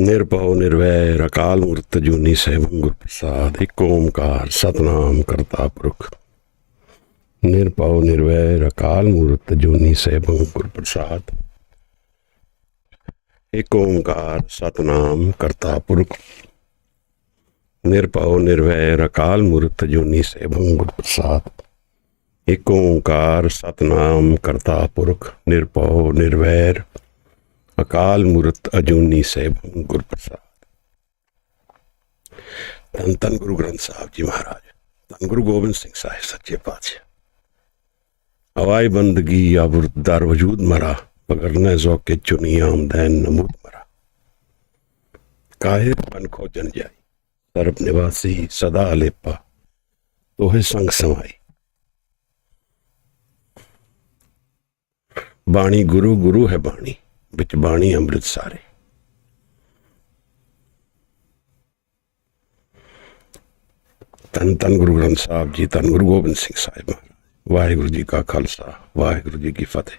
निर्भव निर्वैर अकाल मूर्त जूनी सैभं गुर प्रसाद। एक ओंकार सतनाम करता पुरख। निर्भव निर्वैर अकाल मूर्त जूनी सैभं गुर प्रसाद। एक ओंकार सतनाम करता पुरख। निर्भव निर्वैर अकाल मूर्त जूनी सैभं गुर प्रसाद। एक ओंकार सतनाम करता पुरख। निर्भव निर्वैर अकाल मूर्त अजूनी सैभं गुर प्रसाद। धन धन गुरु ग्रंथ साहब जी महाराज, धन गुरु गोबिंद सिंह साहिब सच्चे पातशाह। हवाई बंदगी या दर वजूद मरा, पकड़ने ज़ौक़े चुनी आमदैन नमूद मरा। काहिर बन खोजन जाई, सरब निवासी सदा लेपा, तोहे संग समाई। बाणी गुरु गुरु है बाणी, बिच बाणी अमृत सारे। धन धन गुरु ग्रंथ साहब जी, धन गुरु गोबिंद सिंह साहिब महाराज। वाहिगुरु जी का खालसा, वाहिगुरु जी की फतेह।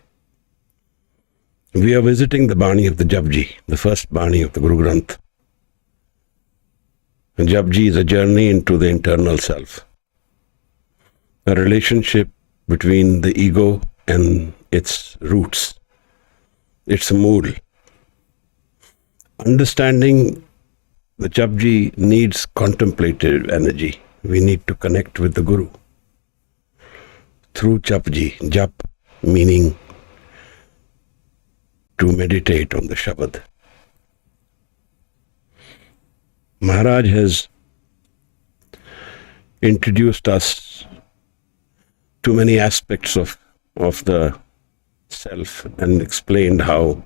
We are visiting the Bani of the JAPJI, the first Bani of the Guru Granth. JAPJI is a journey into the internal self, a relationship between the ego and its roots, its mool. Understanding the JAPJI needs contemplative energy. We need to connect with the Guru through JAPJI. Jap meaning to meditate on the Shabad. Maharaj has introduced us to many aspects of the self and explained how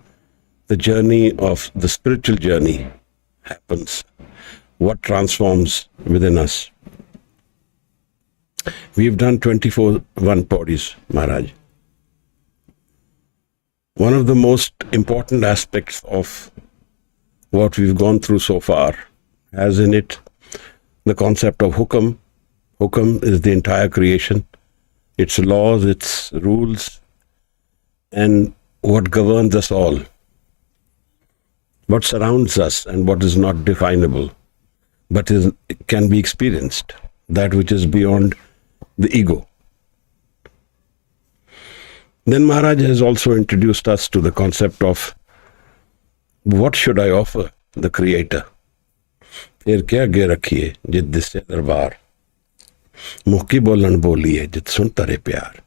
the journey of the spiritual journey happens, what transforms within us. We've done 24 Pauris, Maharaj. One of the most important aspects of what we've gone through so far has in it the concept of hukam. Hukam is the entire creation, its laws, its rules, and what governs us all, what surrounds us and what is not definable, but can be experienced, that which is beyond the ego. Then Maharaj has also introduced us to the concept of what should I offer the Creator. फिर क्या गे रखिए जित दिसे दरबार, मुक्की बोलन बोलिए जित सुन तरे प्यार.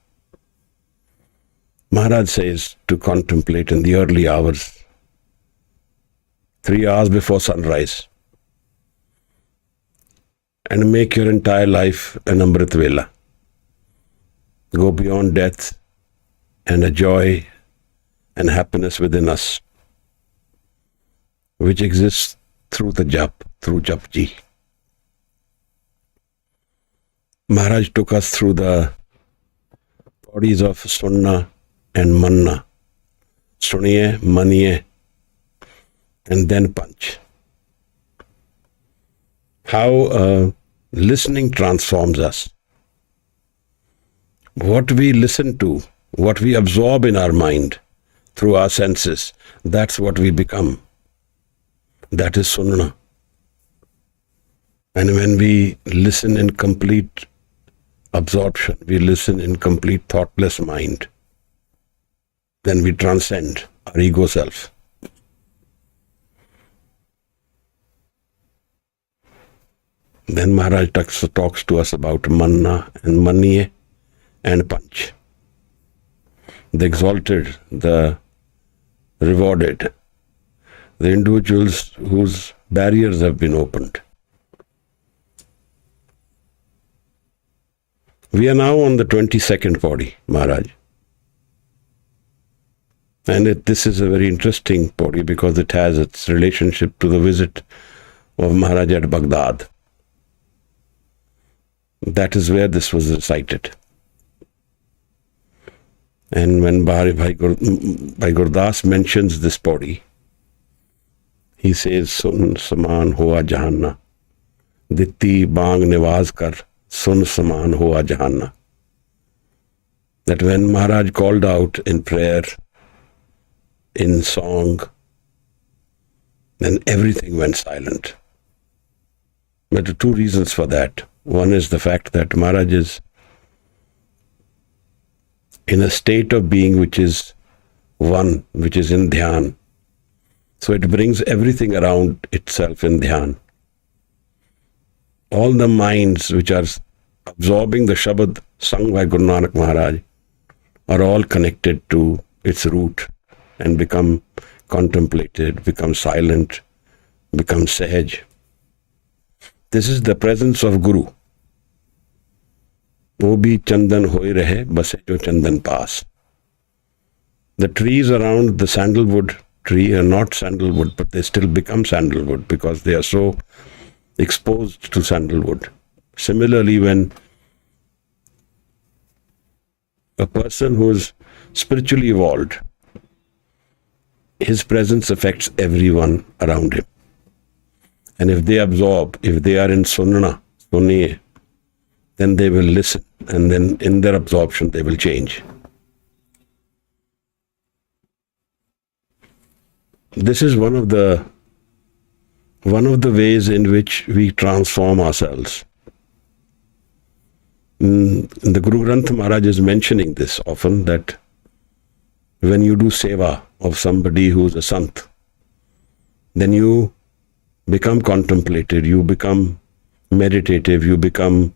Maharaj says to contemplate in the early hours, 3 hours before sunrise, and make your entire life an Amrit Vela. Go beyond death and a joy and happiness within us, which exists through the jap, through JAPJI. Maharaj took us through the bodies of Sunna and Manna, Suniye, Maniye, and then Panch. How listening transforms us. What we listen to, what we absorb in our mind through our senses, that's what we become. That is Sunna. And when we listen in complete absorption, we listen in complete thoughtless mind, then we transcend our ego self. Then Maharaj talks to us about Manna and Maniye and Panch. The exalted, the rewarded, the individuals whose barriers have been opened. We are now on the 22nd Pauri, Maharaj. And this is a very interesting Pauri because it has its relationship to the visit of Maharaj at Baghdad. That is where this was recited. And when Bhai Gurdas mentions this Pauri, he says, Sun saman hoa jahanna, ditti bang nivaz kar, sun saman hoa jahanna. That when Maharaj called out in prayer, in song, then everything went silent. But there are two reasons for that. One is the fact that Maharaj is in a state of being which is one, which is in dhyan. So it brings everything around itself in dhyan. All the minds which are absorbing the Shabad sung by Guru Nanak Maharaj are all connected to its root and become contemplated, become silent, become sahaj. This is the presence of Guru. वो भी चंदन होए रहे बसे जो चंदन पास. The trees around the sandalwood tree are not sandalwood, but they still become sandalwood because they are so exposed to sandalwood. Similarly, when a person who is spiritually evolved, his presence affects everyone around him. And if they absorb, if they are in sunna, sunniye, then they will listen, and then in their absorption they will change. This is one of the ways in which we transform ourselves. The Guru Granth Maharaj is mentioning this often, that when you do seva of somebody who is a sant, then you become contemplative, you become meditative, you become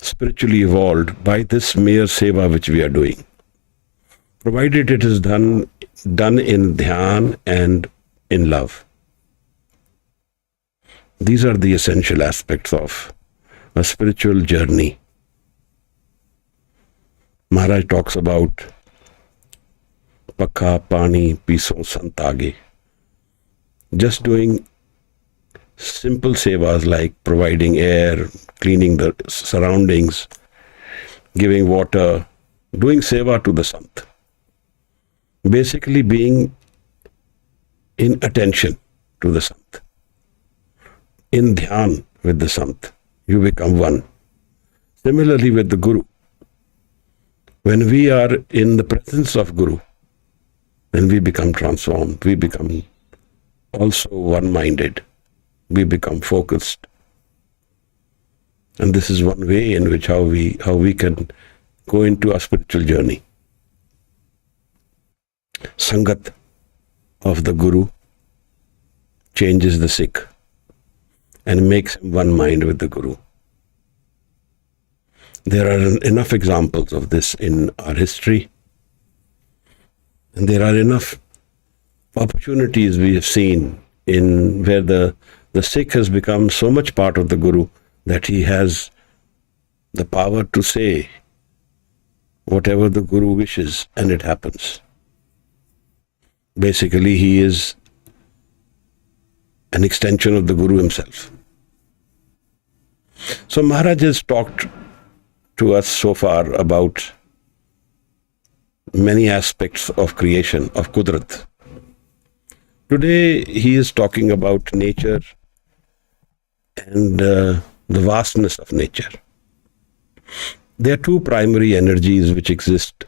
spiritually evolved by this mere seva which we are doing. Provided it is done in dhyan and in love. These are the essential aspects of a spiritual journey. Maharaj talks about pakha, pani, piso, santage. Just doing simple sevas like providing air, cleaning the surroundings, giving water, doing seva to the sant. Basically being in attention to the sant. In dhyan with the sant, you become one. Similarly with the Guru. When we are in the presence of Guru, then we become transformed. We become also one-minded. We become focused. And this is one way in which how we can go into a spiritual journey. Sangat of the Guru changes the Sikh and makes him one mind with the Guru. There are enough examples of this in our history, and there are enough opportunities we have seen in where the Sikh has become so much part of the Guru that he has the power to say whatever the Guru wishes, and it happens. Basically, he is an extension of the Guru himself. So Maharaj has talked to us so far about many aspects of creation, of Kudrat. Today he is talking about nature and the vastness of nature. There are two primary energies which exist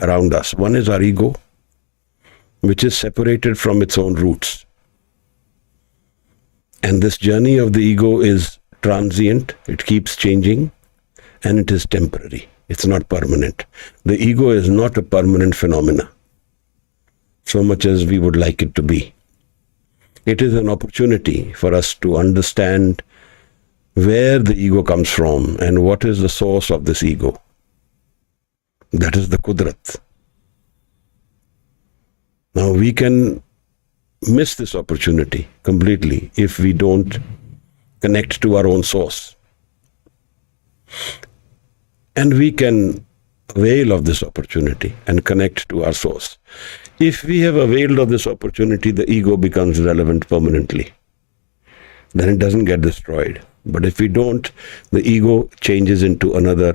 around us. One is our ego, which is separated from its own roots. And this journey of the ego is transient, it keeps changing, and it is temporary. It's not permanent. The ego is not a permanent phenomena, so much as we would like it to be. It is an opportunity for us to understand where the ego comes from and what is the source of this ego. That is the Kudrat. Now we can miss this opportunity completely if we don't connect to our own source. And we can avail of this opportunity and connect to our source. If we have availed of this opportunity, the ego becomes relevant permanently. Then it doesn't get destroyed. But if we don't, the ego changes into another,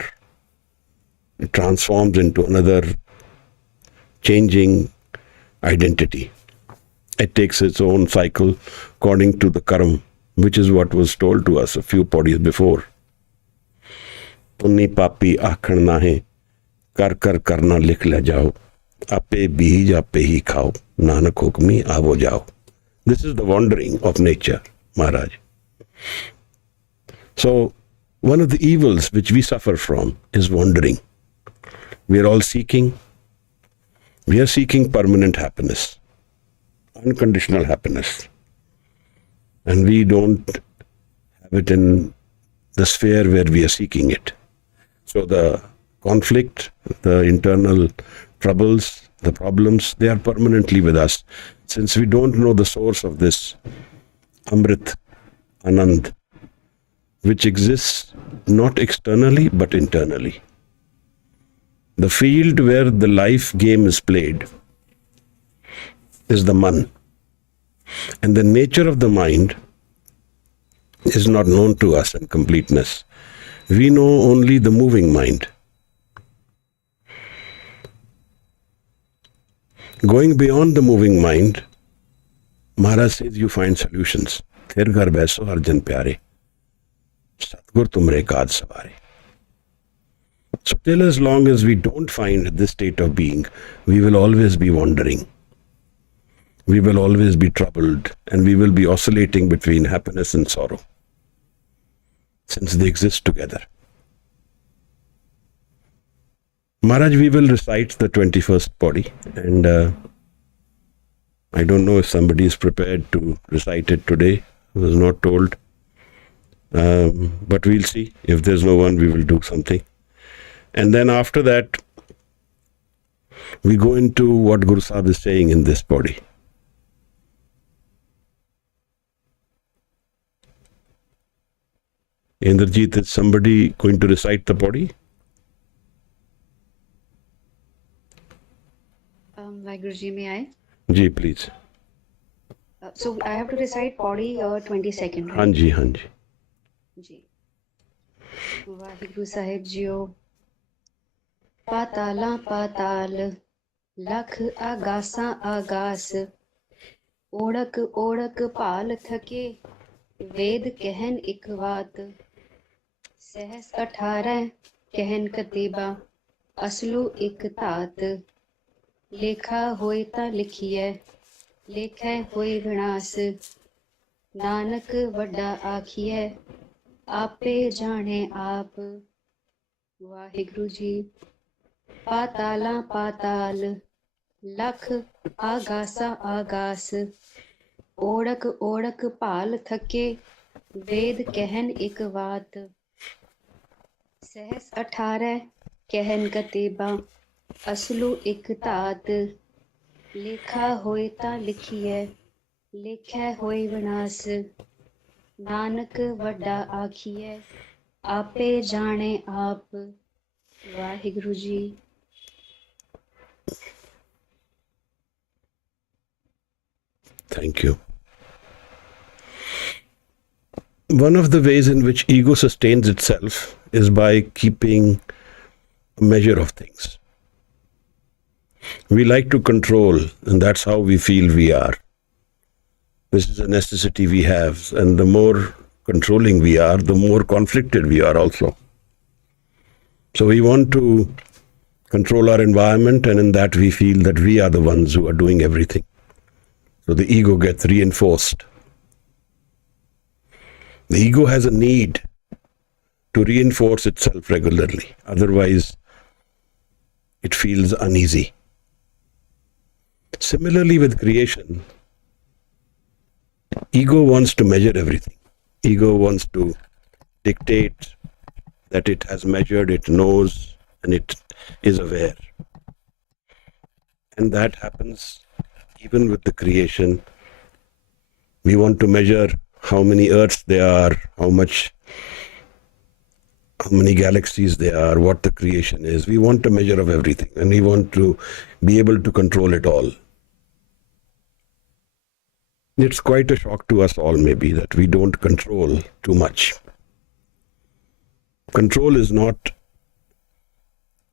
it transforms into another changing identity. It takes its own cycle according to the karma, which is what was told to us a few podis before. Punni पापी आखण नाहे कर कर करना लिख ले जाओ आपे बीज आपे ही खाओ नानक हुक्मी आवो जाओ. This is the wandering of nature, Maharaj. So, one of the evils which we suffer from is wandering. We are all seeking permanent happiness, unconditional happiness. And we don't have it in the sphere where we are seeking it. So the conflict, the internal troubles, the problems, they are permanently with us. Since we don't know the source of this Amrit, Anand, which exists not externally but internally. The field where the life game is played is the man. And the nature of the mind is not known to us in completeness. We know only the moving mind. Going beyond the moving mind, Maharaj says you find solutions. Thir ghar baiso har jan pyare. Satgur tumre kaaj savare. So till as long as we don't find this state of being, we will always be wandering. We will always be troubled, and we will be oscillating between happiness and sorrow, since they exist together. Maharaj, we will recite the 21st Pauri, and I don't know if somebody is prepared to recite it today. I was not told. But we'll see. If there's no one, we will do something. And then after that, we go into what Guru Sahib is saying in this Pauri. Indrajit, is somebody going to recite the Pauri? Guruji, may I? Ji, please. So I have to recite Pauri 22nd, right? Hanji, Hanji. Ji. Vaheguru Sahib Jio. Patala patal, lakh agasa agas, odak odak pal thake, ved kehen ik vaat, sehas 18 kehen kateba, aslu ik tat, lekha hoy ta likhiye, lekha hoy vinas, nanak vadda akhiye, आपे जाने आप. वाहिगुरु जी. पाताला पाताल, लख आगासा आगास, ओढ़क ओढ़क पाल थके, वेद कहन एक बात, सहस 18 कहन कतेबा, असलु एक तात, लेखा होय ता लिखिए, लेखा होय विनाश, नानक वड्डा आखिए, आपे जाने आप. Waheguru ji. Thank you. One of the ways in which ego sustains itself is by keeping a measure of things. We like to control, and that's how we feel we are. This is a necessity we have, and the more controlling we are, the more conflicted we are also. So we want to control our environment, and in that we feel that we are the ones who are doing everything. So the ego gets reinforced. The ego has a need to reinforce itself regularly. Otherwise, it feels uneasy. Similarly with creation, ego wants to measure everything. Ego wants to dictate that it has measured, it knows, and it is aware. And that happens even with the creation. We want to measure how many earths there are, how many galaxies there are, what the creation is. We want a measure of everything, and we want to be able to control it all. It's quite a shock to us all, maybe, that we don't control too much. Control is not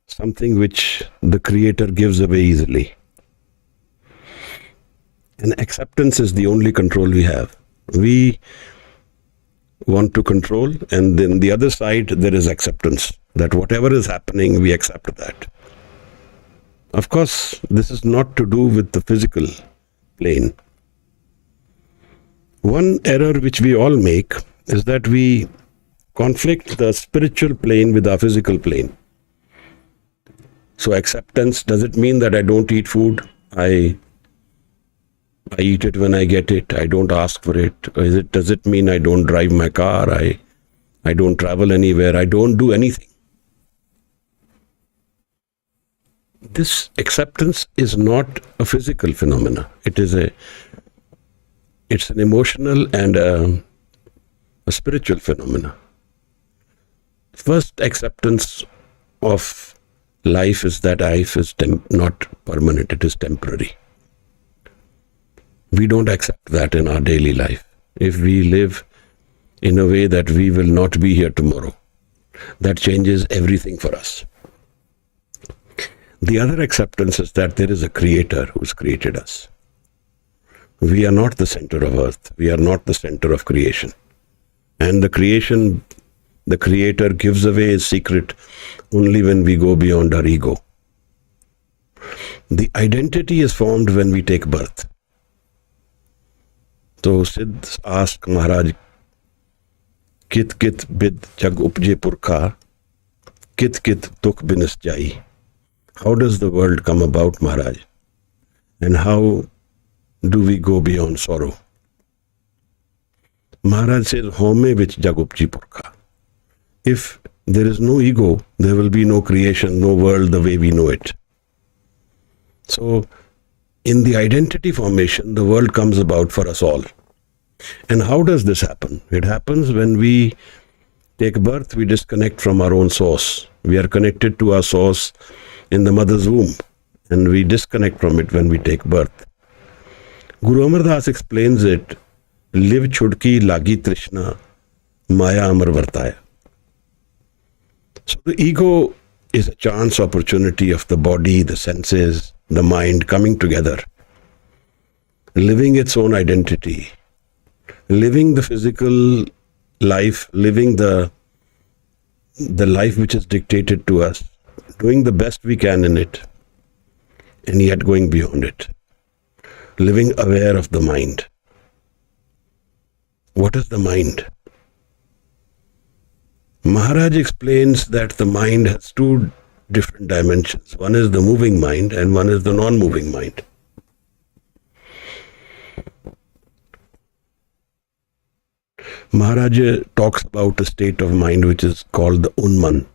something which the Creator gives away easily. And acceptance is the only control we have. We want to control, and then the other side, there is acceptance, that whatever is happening, we accept that. Of course, this is not to do with the physical plane. One error which we all make is that we conflict the spiritual plane with our physical plane. So acceptance, does it mean that I don't eat food? I eat it when I get it. I don't ask for it. Does it mean I don't drive my car? I don't travel anywhere. I don't do anything. This acceptance is not a physical phenomena. It's an emotional and a spiritual phenomena. First acceptance of life is that life is not permanent, it is temporary. We don't accept that in our daily life. If we live in a way that we will not be here tomorrow, that changes everything for us. The other acceptance is that there is a creator who's created us. We are not the center of earth. We are not the center of creation. And the creator gives away his secret only when we go beyond our ego. The identity is formed when we take birth. So Siddhs asked Maharaj, Kit kit bid jag upje purkha, kit kit dukh binis jai. How does the world come about, Maharaj? And how do we go beyond sorrow? Maharaj says, Home vich jag upji purkha. If there is no ego, there will be no creation, no world the way we know it. So, in the identity formation, the world comes about for us all. And how does this happen? It happens when we take birth, we disconnect from our own source. We are connected to our source in the mother's womb, and we disconnect from it when we take birth. Guru Amardas explains it, live chudki lagi trishna, maya amar vartaya. So the ego is a chance opportunity of the body, the senses, the mind coming together, living its own identity, living the physical life, living the life which is dictated to us, doing the best we can in it, and yet going beyond it, living aware of the mind. What is the mind? Maharaj explains that the mind has two different dimensions. One is the moving mind and one is the non-moving mind. Maharaj talks about a state of mind which is called the Unman.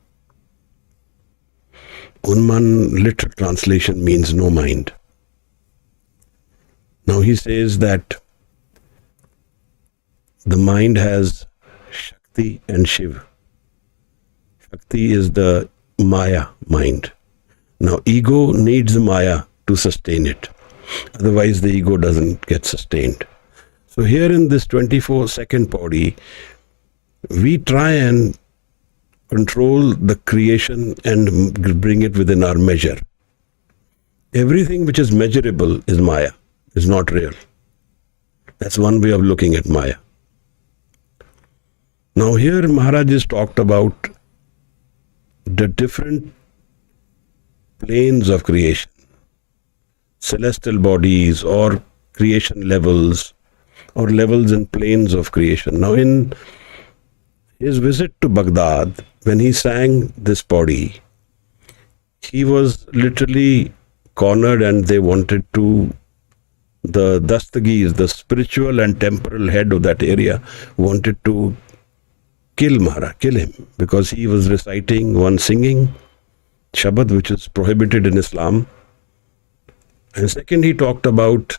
Unman, literal translation, means no mind. Now he says that the mind has Shakti and Shiv. Shakti is the Maya mind. Now ego needs Maya to sustain it. Otherwise the ego doesn't get sustained. So here in this 24-second Pauri, we try and control the creation and bring it within our measure. Everything which is measurable is Maya, is not real. That's one way of looking at Maya. Now here Maharaj has talked about the different planes of creation, celestial bodies or creation levels or levels and planes of creation. Now in his visit to Baghdad, when he sang this Pauri, he was literally cornered and they wanted to, the Dastagirs, the spiritual and temporal head of that area, wanted to kill him, because he was reciting one singing, Shabad, which is prohibited in Islam. And second, he talked about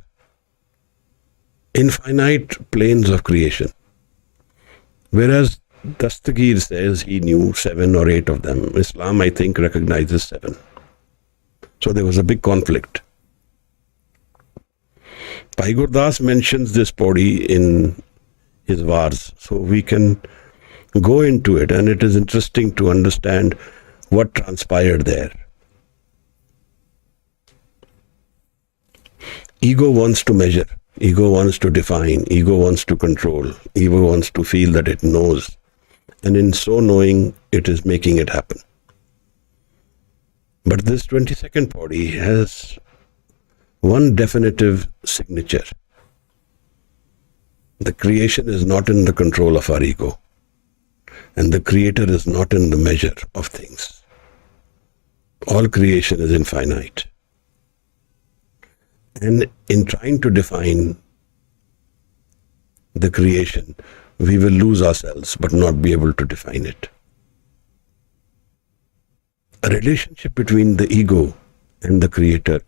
infinite planes of creation. Whereas Dastagir says he knew 7 or 8 of them. Islam, I think, recognizes 7. So there was a big conflict. Bhai Gurdas mentions this Pauri in his Vars, so we can go into it, and it is interesting to understand what transpired there. Ego wants to measure, ego wants to define, ego wants to control, ego wants to feel that it knows, and in so knowing, it is making it happen. But this 22nd Pauri has one definitive signature. The creation is not in the control of our ego. And the creator is not in the measure of things. All creation is infinite. And in trying to define the creation, we will lose ourselves but not be able to define it. A relationship between the ego and the creator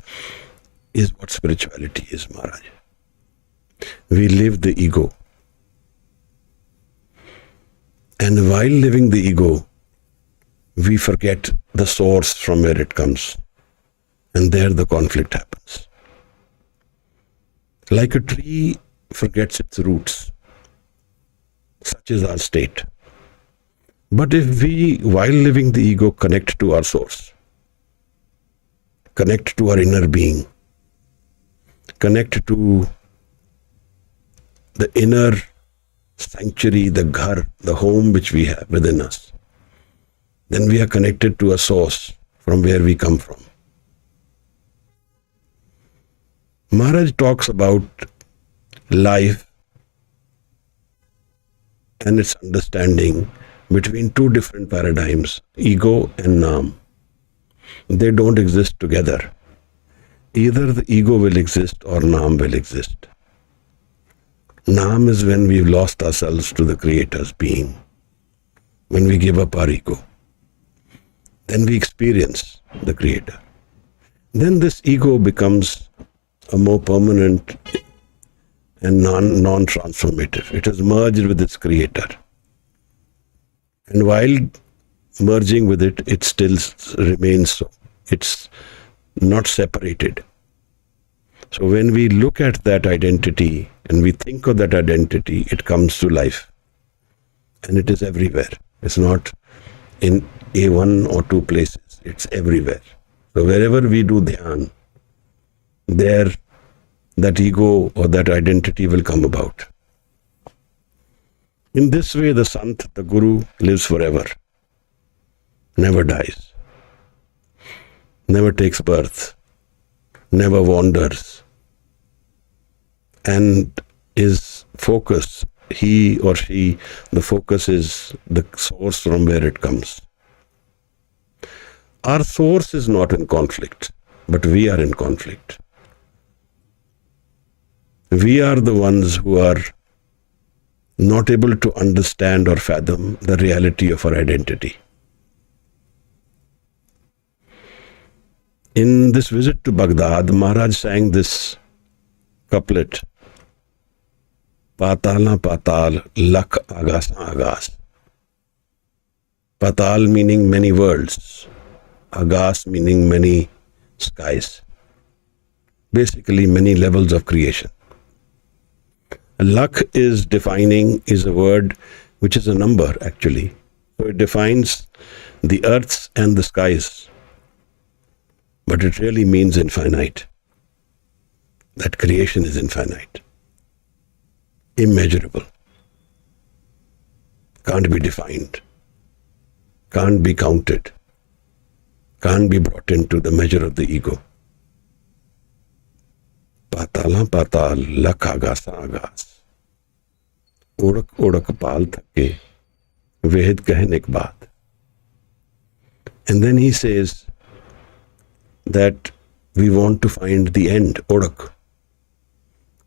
is what spirituality is, Maharaj. We live the ego. And while living the ego, we forget the source from where it comes. And there the conflict happens. Like a tree forgets its roots, such is our state. But if we, while living the ego, connect to our source, connect to our inner being, connect to the inner sanctuary, the ghar, the home which we have within us, then we are connected to a source from where we come from. Maharaj talks about life and its understanding between two different paradigms, ego and Nam. They don't exist together. Either the ego will exist or Nam will exist. Nam is when we've lost ourselves to the Creator's being, when we give up our ego. Then we experience the Creator. Then this ego becomes a more permanent and non-transformative. It has merged with its Creator. And while merging with it, it still remains so. It's not separated. So when we look at that identity and we think of that identity, it comes to life. And it is everywhere. It's not in a one or two places. It's everywhere. So wherever we do dhyan, there that ego or that identity will come about. In this way, the Sant, the Guru, lives forever, never dies, never takes birth, never wanders, and is focused. He or she, the focus is the source from where it comes. Our source is not in conflict, but we are in conflict. We are the ones who are not able to understand or fathom the reality of our identity. In this visit to Baghdad, Maharaj sang this couplet, Patala Patal, Lakh Agas Agas. Patal meaning many worlds, Agas meaning many skies. Basically many levels of creation. Lakh is a word which is a number actually. So it defines the earths and the skies. But it really means infinite. That creation is infinite. Immeasurable. Can't be defined. Can't be counted. Can't be brought into the measure of the ego. Patala patal, lakh agasa agas. Odak odak pal thake, ved kahen ek baat. And then he says that we want to find the end, odak.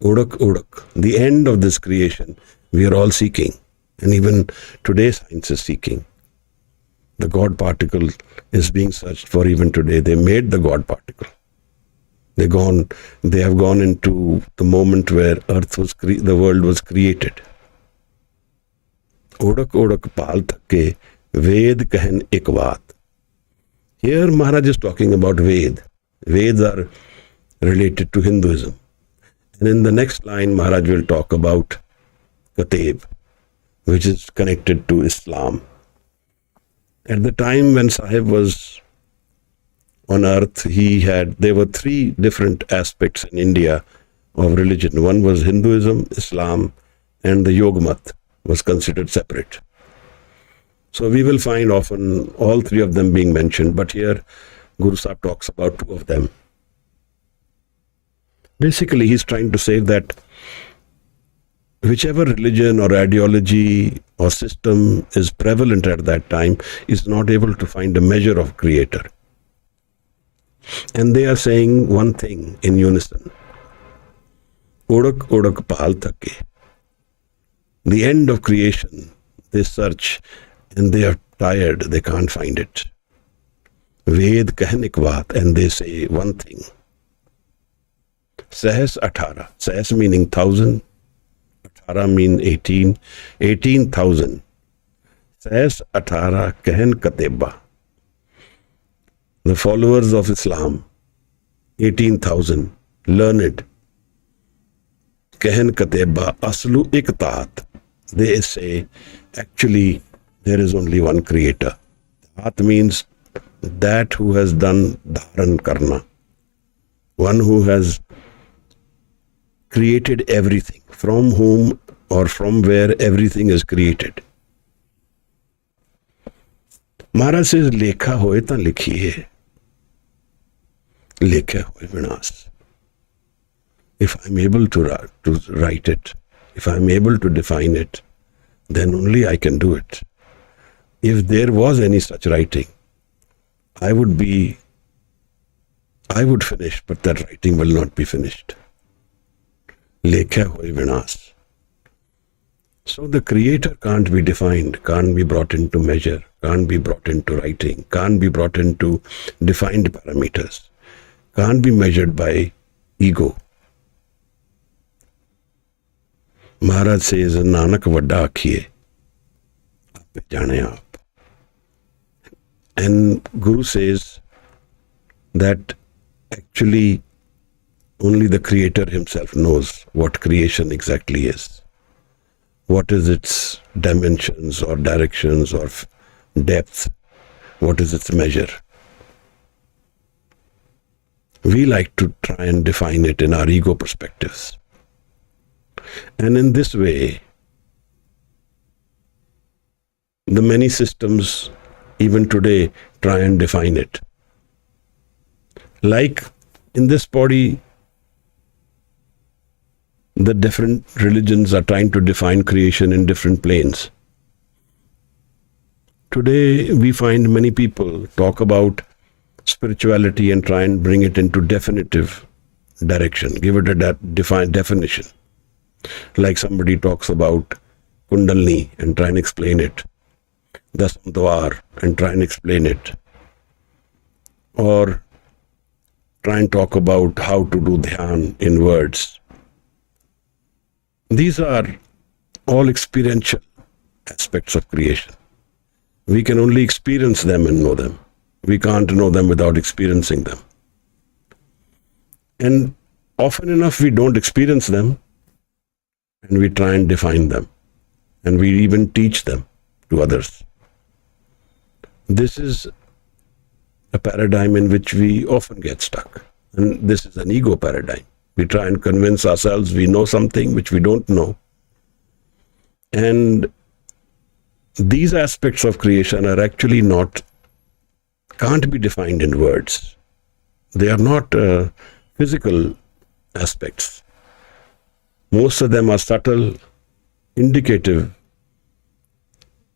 Odak odak, the end of this creation, we are all seeking. And even today science is seeking. The God particle is being searched for even today. They made the God particle. They have gone into the moment where the world was created. Odak odak pal thake, ved kahen ek baat. Here Maharaj is talking about Ved. Veds are related to Hinduism. And in the next line, Maharaj will talk about Kateb, which is connected to Islam. At the time when Sahib was on earth, there were three different aspects in India of religion. One was Hinduism, Islam, and the Yogmat was considered separate. So we will find often all three of them being mentioned, but here Guru Sahib talks about two of them. Basically, he's trying to say that whichever religion or ideology or system is prevalent at that time is not able to find a measure of creator. And they are saying one thing in unison. Odak odak pal thake. The end of creation, they search and they are tired, they can't find it. Ved kahne ki baat, and they say one thing. Sahas 18, Sahas meaning 1,000, 18 mean 18, 18,000. Sahas 18 kahan kateba. The followers of Islam, 18,000, learned. Kahan kateba aslu iktaat. They say, actually, there is only one creator. Taat means that who has done dharan karna. One who has created everything, from whom or from where everything is created. Maharaj says, lekha hoye ta likhiye. Lekha hoye vinas. If I'm able to write it, if I'm able to define it, then only I can do it. If there was any such writing, I would finish, but that writing will not be finished. Lekha hoy vinas. So the creator can't be defined, can't be brought into measure, can't be brought into writing, can't be brought into defined parameters, can't be measured by ego. Maharaj says, Nanak vadda akhiye, aap jane aap. And Guru says that actually only the Creator himself knows what creation exactly is. What is its dimensions or directions or depth? What is its measure? We like to try and define it in our ego perspectives. And in this way, the many systems even today try and define it. Like in this body, the different religions are trying to define creation in different planes. Today, we find many people talk about spirituality and try and bring it into definitive direction, give it a defined definition. Like somebody talks about Kundalini and try and explain it, Dasantwar and try and explain it, or try and talk about how to do dhyan in words. These are all experiential aspects of creation. We can only experience them and know them. We can't know them without experiencing them. And often enough we don't experience them, and we try and define them, and we even teach them to others. This is a paradigm in which we often get stuck, and this is an ego paradigm. We try and convince ourselves we know something which we don't know. And these aspects of creation are actually can't be defined in words. They are not physical aspects. Most of them are subtle, indicative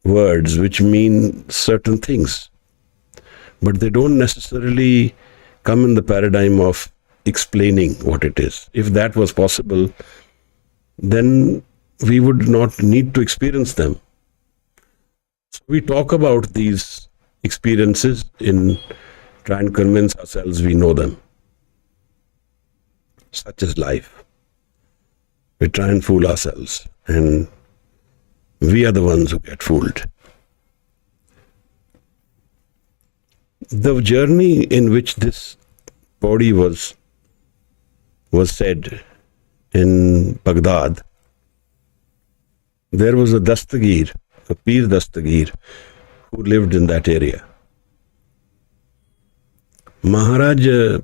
words which mean certain things, but they don't necessarily come in the paradigm of explaining what it is. If that was possible, then we would not need to experience them. So we talk about these experiences in try and convince ourselves we know them. Such is life. We try and fool ourselves, and we are the ones who get fooled. The journey in which this body was said in Baghdad, there was a Dastagir, a Peer Dastagir, who lived in that area. Maharaj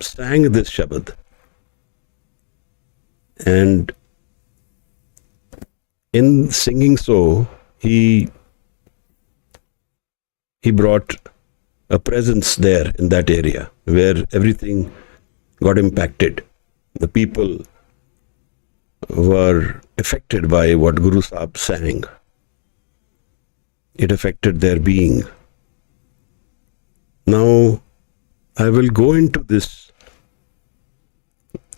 sang this Shabad, and in singing so, he brought a presence there in that area where everything got impacted. The people were affected by what Guru Sahib sang. It affected their being. Now, I will go into this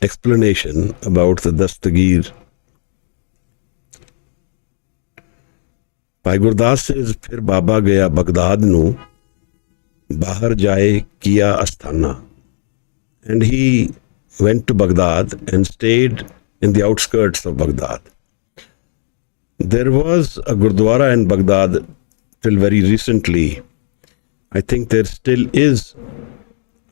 explanation about the Dastagir. Bhai Gurdas says, फिर बाबा गया Baghdad नू, बाहर जाए किया Astana. And he went to Baghdad and stayed in the outskirts of Baghdad. There was a Gurdwara in Baghdad till very recently. I think there still is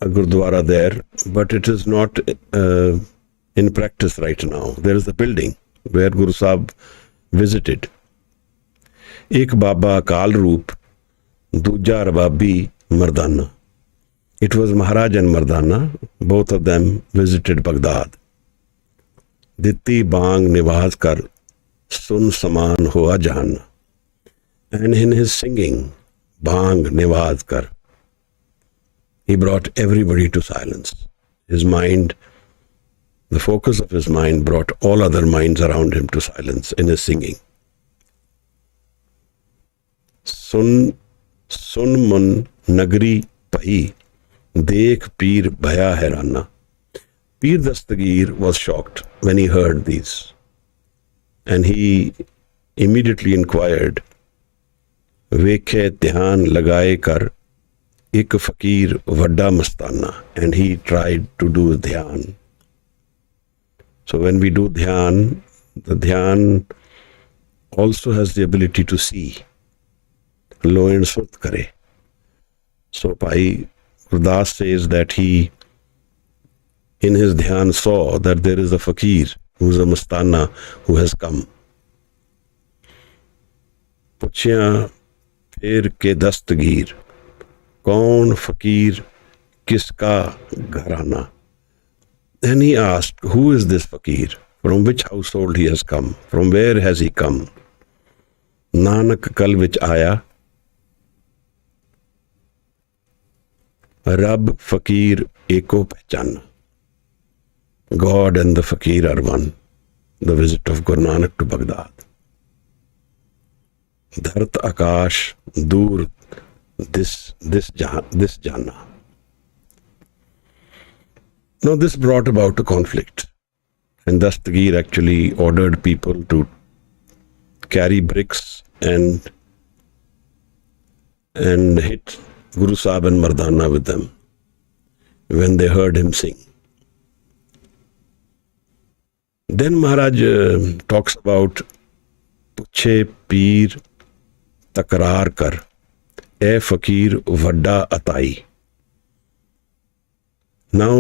a Gurdwara there, but it is not in practice right now. There is a building where Guru Sahib visited. Ek Baba Akal Roop, Duja Rababi Mardana. It was Maharaj and Mardana, both of them visited Baghdad. Ditti Bang Nivaz Kar Sun Saman Hoa Jahan. And in his singing, Bang Nivaz Kar, he brought everybody to silence. His mind, the focus of his mind brought all other minds around him to silence in his singing. Sun Mun Nagri Pahi, Dekh Peer Bhaya Herana. Peer Dastagir was shocked when he heard these. And he immediately inquired, Vekhe Dhyan Lagaye Kar, Ik Fakir Vadda Mastana. And he tried to do Dhyan. So when we do Dhyan, the Dhyan also has the ability to see. Lo and Sut Kare. So Bhai Gurdas says that he, in his Dhyan, saw that there is a Fakir who is a Mastana who has come. Puchya Phir ke Dastagir, Kaun Fakir Kiska Gharana. Then he asked, who is this Fakir? From which household he has come? From where has he come? Nanak kal vich aaya, Rab Fakir Eko Pehchana. God and the Fakir are one. The visit of Guru Nanak to Baghdad. Dhart Akash Dur this Jana. Now this brought about a conflict. And Dastagir actually ordered people to carry bricks and hit Guru Sahib and Mardana with them when they heard him sing. Then Maharaj talks about Puche Peer Takrar Kar, E Fakir Vadda Atai. Now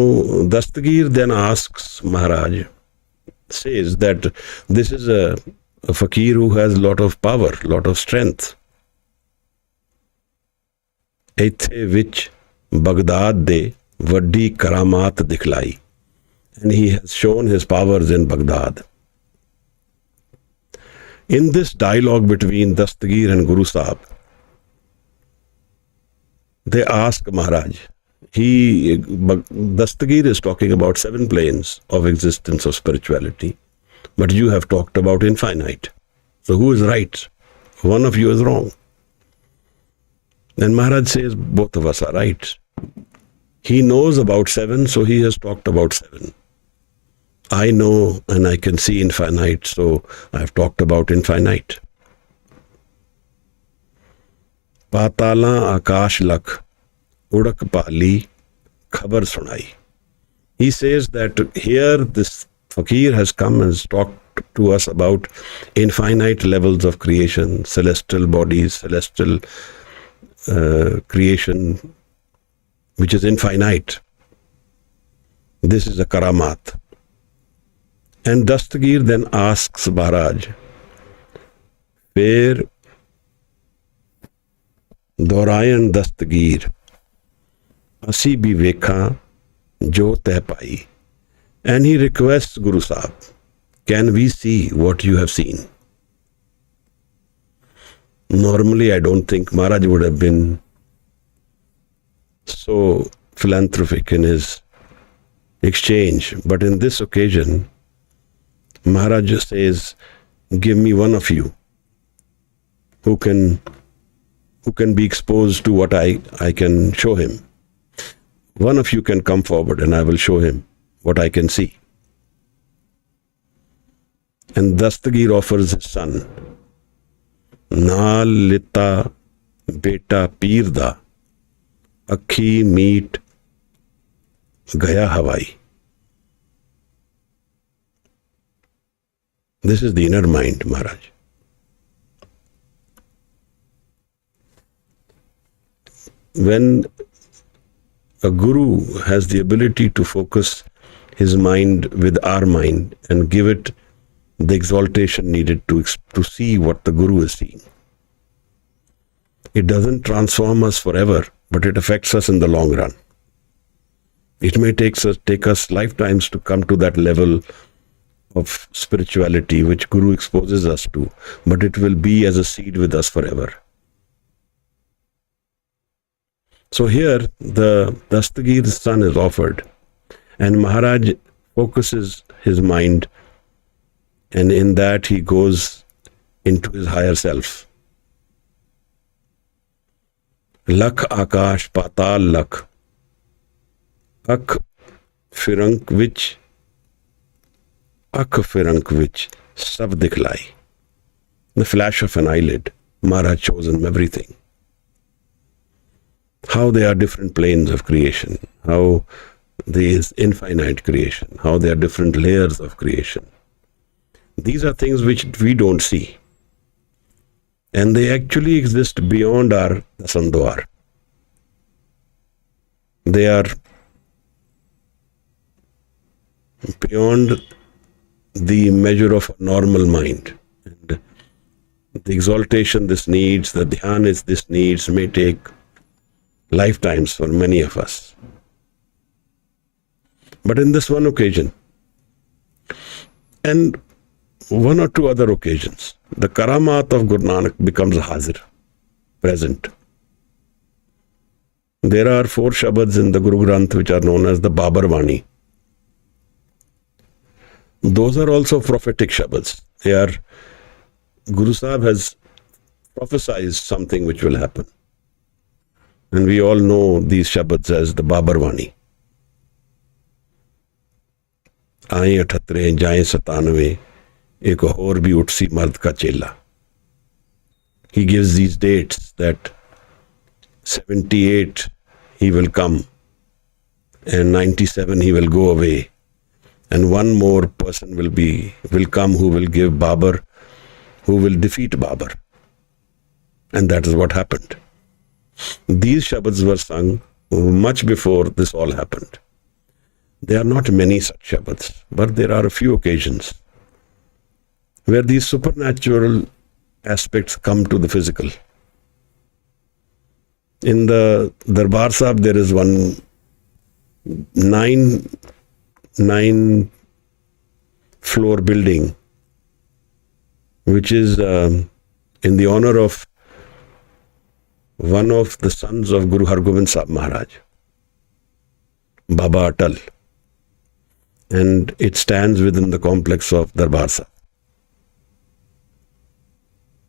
Dastagir then asks Maharaj, says that this is a Fakir who has a lot of power, lot of strength. Ethe vich Baghdad de Vaddi Karamat Dikhlai. And he has shown his powers in Baghdad. In this dialogue between Dastagir and Guru Sahib, they ask Maharaj, Dastagir is talking about 7 planes of existence of spirituality, but you have talked about infinite. So who is right? One of you is wrong. Then Maharaj says, both of us are right. He knows about 7, so he has talked about 7. I know and I can see infinite, so I have talked about infinite. Patala Akash Lak, Udak Pali, Khabar Sunai. He says that here this Fakir has come and has talked to us about infinite levels of creation, celestial bodies, celestial creation, which is infinite. This is a karamat. And Dastagir then asks Maharaj, where Dorayan Dastagir, Asi bhi vekha jo teh pai. And he requests Guru Sahib, can we see what you have seen? Normally, I don't think Maharaj would have been so philanthropic in his exchange. But in this occasion, Maharaj says, give me one of you who can be exposed to what I can show him. One of you can come forward and I will show him what I can see. And Dastagir offers his son. Naal lita beta pir da, akhi meet gaya Hawaii. This is the inner mind, Maharaj. When a guru has the ability to focus his mind with our mind and give it the exaltation needed to see what the guru is seeing, it doesn't transform us forever, but it affects us in the long run. It may take us lifetimes to come to that level of spirituality which Guru exposes us to, but it will be as a seed with us forever. So here the Dastagir's son is offered, and Maharaj focuses his mind, and in that he goes into his higher self. Lakh Akash Patal Lakh, Akh Firank Vich Sab Dikhlai. The flash of an eyelid, Maharaj shows him everything. How there are different planes of creation, how there is infinite creation, how there are different layers of creation. These are things which we don't see. And they actually exist beyond our Dasandwar. They are beyond the measure of a normal mind. And the exaltation this needs, the dhyan this needs, may take lifetimes for many of us. But in this one occasion, and one or two other occasions, the karamat of Guru Nanak becomes hazir, present. There are 4 Shabads in the Guru Granth which are known as the Babar Vani. Those are also prophetic Shabads. They are, Guru Sahib has prophesied something which will happen. And we all know these Shabads as the Babar Vani. Aaye 78, jaye 97, ek aur bhi utsi mard ka chela. He gives these dates that 78 he will come, and 97 he will go away, and one more person will come who will give Babar, who will defeat Babar. And that is what happened. These Shabads were sung much before this all happened. There are not many such Shabads, but there are a few occasions where these supernatural aspects come to the physical. In the Darbar Sahib, there is one 9-floor building, which is in the honor of one of the sons of Guru Hargobind Sahib Maharaj, Baba Atal. And it stands within the complex of Darbar Sahib.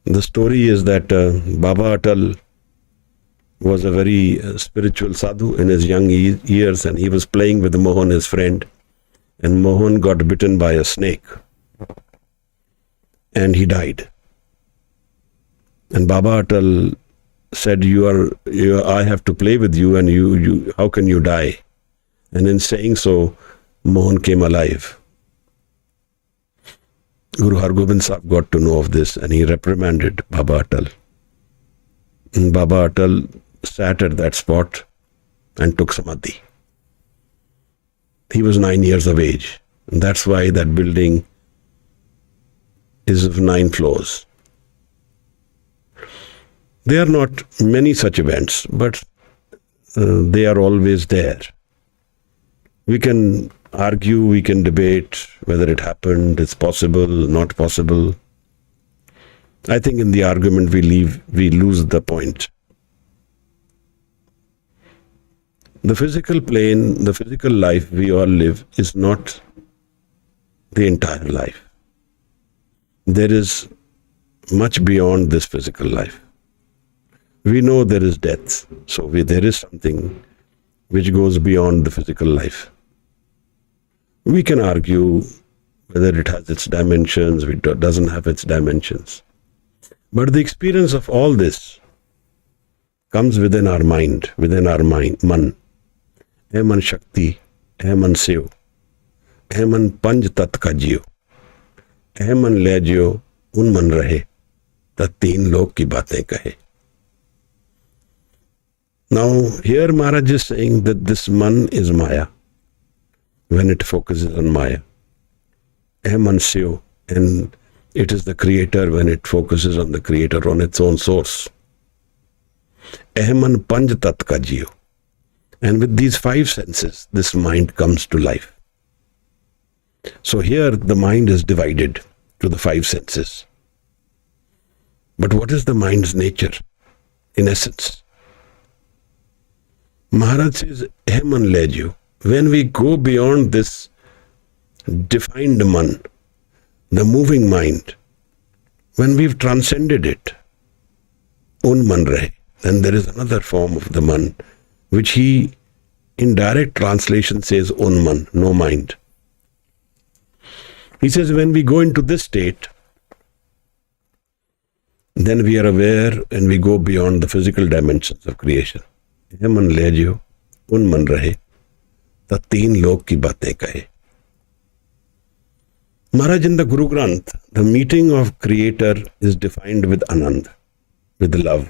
The story is that Baba Atal was a very spiritual sadhu in his young years, and he was playing with Mohan, his friend, and Mohan got bitten by a snake and he died. And Baba Atal said, I have to play with you, and you how can you die? And in saying so, Mohan came alive. Guru Hargobind Sahib got to know of this, and he reprimanded Baba Atal. And Baba Atal sat at that spot and took samadhi. He was 9 years of age. And that's why that building is of 9 floors. There are not many such events, but they are always there. We can argue, we can debate whether it happened, it's possible, not possible. I think in the argument we lose the point. The physical plane, the physical life we all live is not the entire life. there is much beyond this physical life. We know there is death, so there is something which goes beyond the physical life. We can argue whether it has its dimensions, it doesn't have its dimensions. But the experience of all this comes within our mind, man. Hai man shakti, hai man sev, hai man panj tat ka jiyo, hai man le jiyo, un man rahe, tat teen log ki baatein kahe. Now, here Maharaj is saying that this man is Maya, when it focuses on Maya. Hai man sev, and it is the creator when it focuses on the creator, on its own source. Hai man panj tat ka jiyo. And with these five senses, this mind comes to life. So here the mind is divided to the five senses. But what is the mind's nature, in essence? Maharaj says, Hai man le jiyo. When we go beyond this defined man, the moving mind, when we've transcended it, un man rahe, then there is another form of the man, which he in direct translation says un man, no mind. He says when we go into this state, then we are aware and we go beyond the physical dimensions of creation. Hai man le jiyo, un man rahe, ta teen log ki baatein kahe. Maharaj, in the Guru Granth, the meeting of Creator is defined with Anand, with love,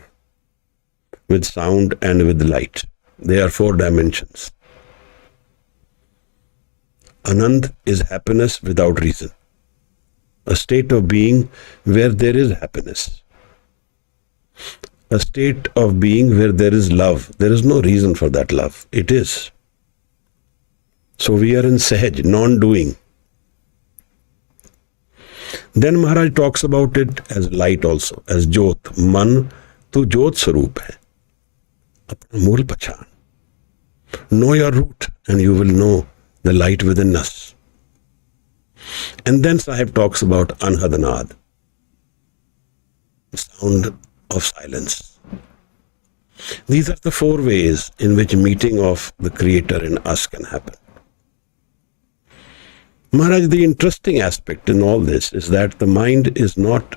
with sound and with light. There are four dimensions. Anand is happiness without reason, a state of being where there is happiness, a state of being where there is love. There is no reason for that love. It is. So we are in Sahaj, non-doing. Then Maharaj talks about it as light also, as Jyot. Man, tu Jyot Sarup hai. Apna mool pachan. Know your root and you will know the light within us. And then Sahib talks about Anhadanad, the sound of silence. These are the four ways in which meeting of the Creator in us can happen. Maharaj, the interesting aspect in all this is that the mind is not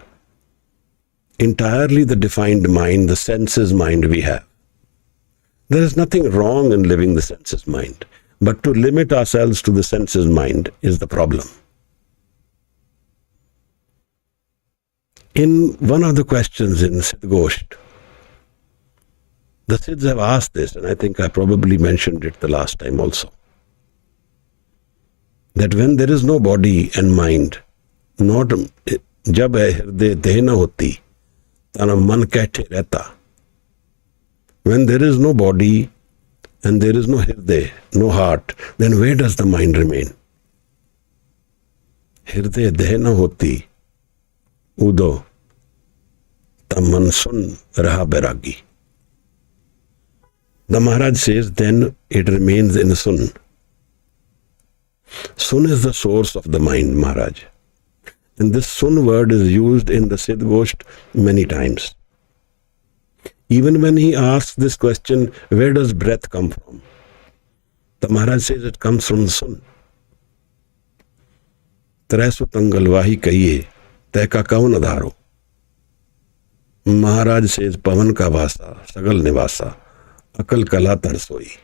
entirely the defined mind, the senses mind we have. There is nothing wrong in living the senses mind, but to limit ourselves to the senses mind is the problem. In one of the questions in Siddh Gosht, the Siddhs have asked this, and I think I probably mentioned it the last time also, that when there is no body and mind, not jab hirday deh na hoti, tana man kaithe rehta. When there is no body and there is no hirday, no heart, then where does the mind remain? Hirday deh na hoti, udo, taman sun raha bairagi. The Maharaj says, then it remains in sun. Sun is the source of the mind, Maharaj. And this sun word is used in the Siddh Gosht many times. Even when he asks this question, where does breath come from? The Maharaj says it comes from the sun. Tresu tangalwahi kahiye, teka kaun adharo. Maharaj says, pavan ka vasa, sagal nivasa, akal kala tarsoi.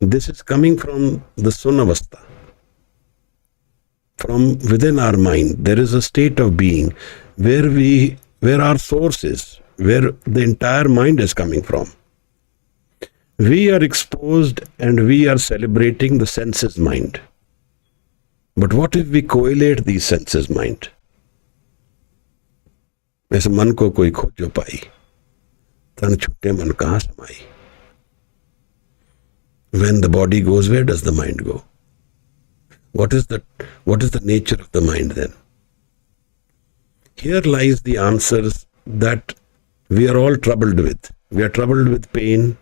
This is coming from the Sunavastha. From within our mind, there is a state of being where our source is, where the entire mind is coming from. We are exposed and we are celebrating the senses mind. But what if we correlate these senses mind? ऐसे मन को कोई खोजो पाई, तन छुट्टे मन कहाँ समाई. When the body goes, where does the mind go? What is the nature of the mind then? Here lies the answers that we are all troubled with. We are troubled with pain.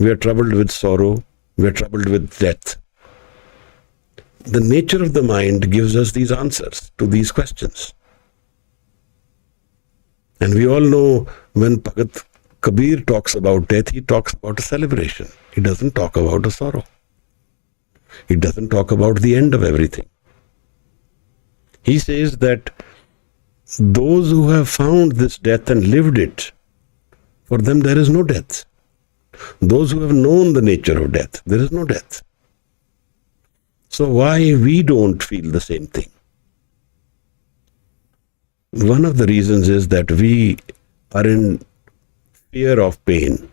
We are troubled with sorrow. We are troubled with death. the nature of the mind gives us these answers to these questions. And we all know when Bhagat Kabir talks about death, he talks about a celebration. He doesn't talk about a sorrow. He doesn't talk about the end of everything. He says that those who have found this death and lived it, for them there is no death. Those who have known the nature of death, there is no death. So why we don't feel the same thing? One of the reasons is that we are in fear of pain.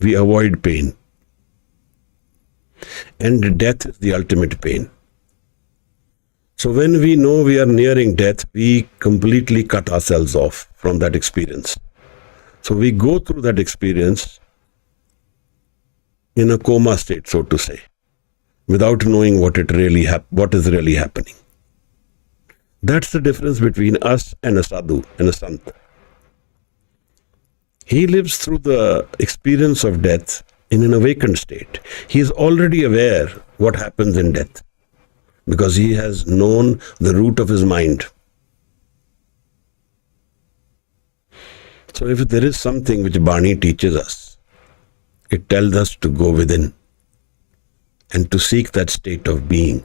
We avoid pain. And death is the ultimate pain. So when we know we are nearing death, we completely cut ourselves off from that experience. So we go through that experience in a coma state, so to say, without knowing what is really happening. That's the difference between us and a sadhu and a sant. He lives through the experience of death in an awakened state. He is already aware what happens in death because he has known the root of his mind. So if there is something which Bani teaches us, it tells us to go within and to seek that state of being.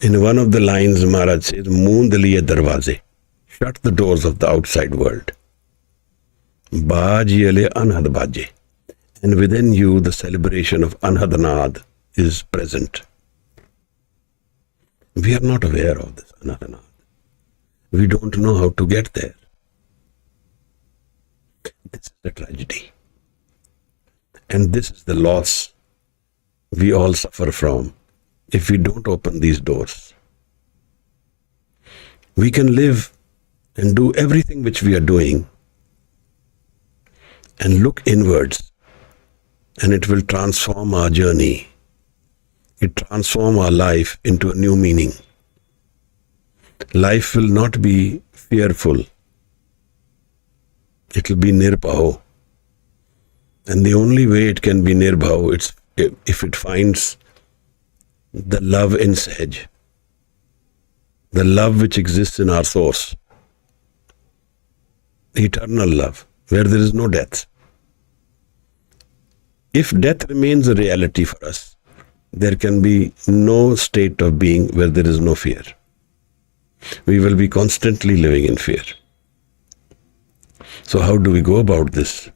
In one of the lines, Maharaj says, "Moond liye darwaze," shut the doors of the outside world. Baaj yale anhad baje, and within you the celebration of anhadanad is present. We are not aware of this anhadanad. We don't know how to get there. This is the tragedy. And this is the loss we all suffer from if we don't open these doors. We can live and do everything which we are doing and look inwards, and it will transform our journey. It transforms our life into a new meaning. Life will not be fearful. It will be nirbhav. And the only way it can be nirbhav is if it finds the love in Sahaj, the love which exists in our source, eternal love, where there is no death. If death remains a reality for us, there can be no state of being where there is no fear. We will be constantly living in fear. So how do we go about this?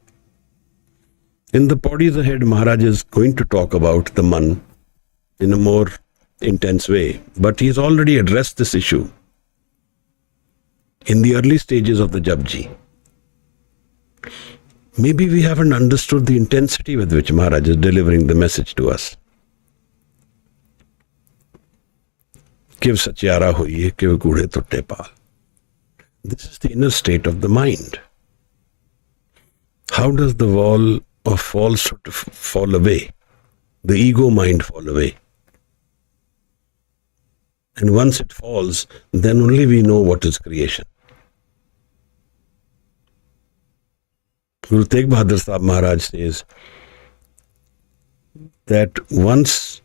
In the Paudis ahead, Maharaj is going to talk about the man in a more intense way, but he has already addressed this issue in the early stages of the JAPJI. Maybe we haven't understood the intensity with which Maharaj is delivering the message to us. Kiv satyara hoiye, kiv gude tutte paal. This is the inner state of the mind. How does the wall of falsehood fall away? The ego mind fall away. And once it falls, then only we know what is creation. Guru Tegh Bahadur Sahib Maharaj says that once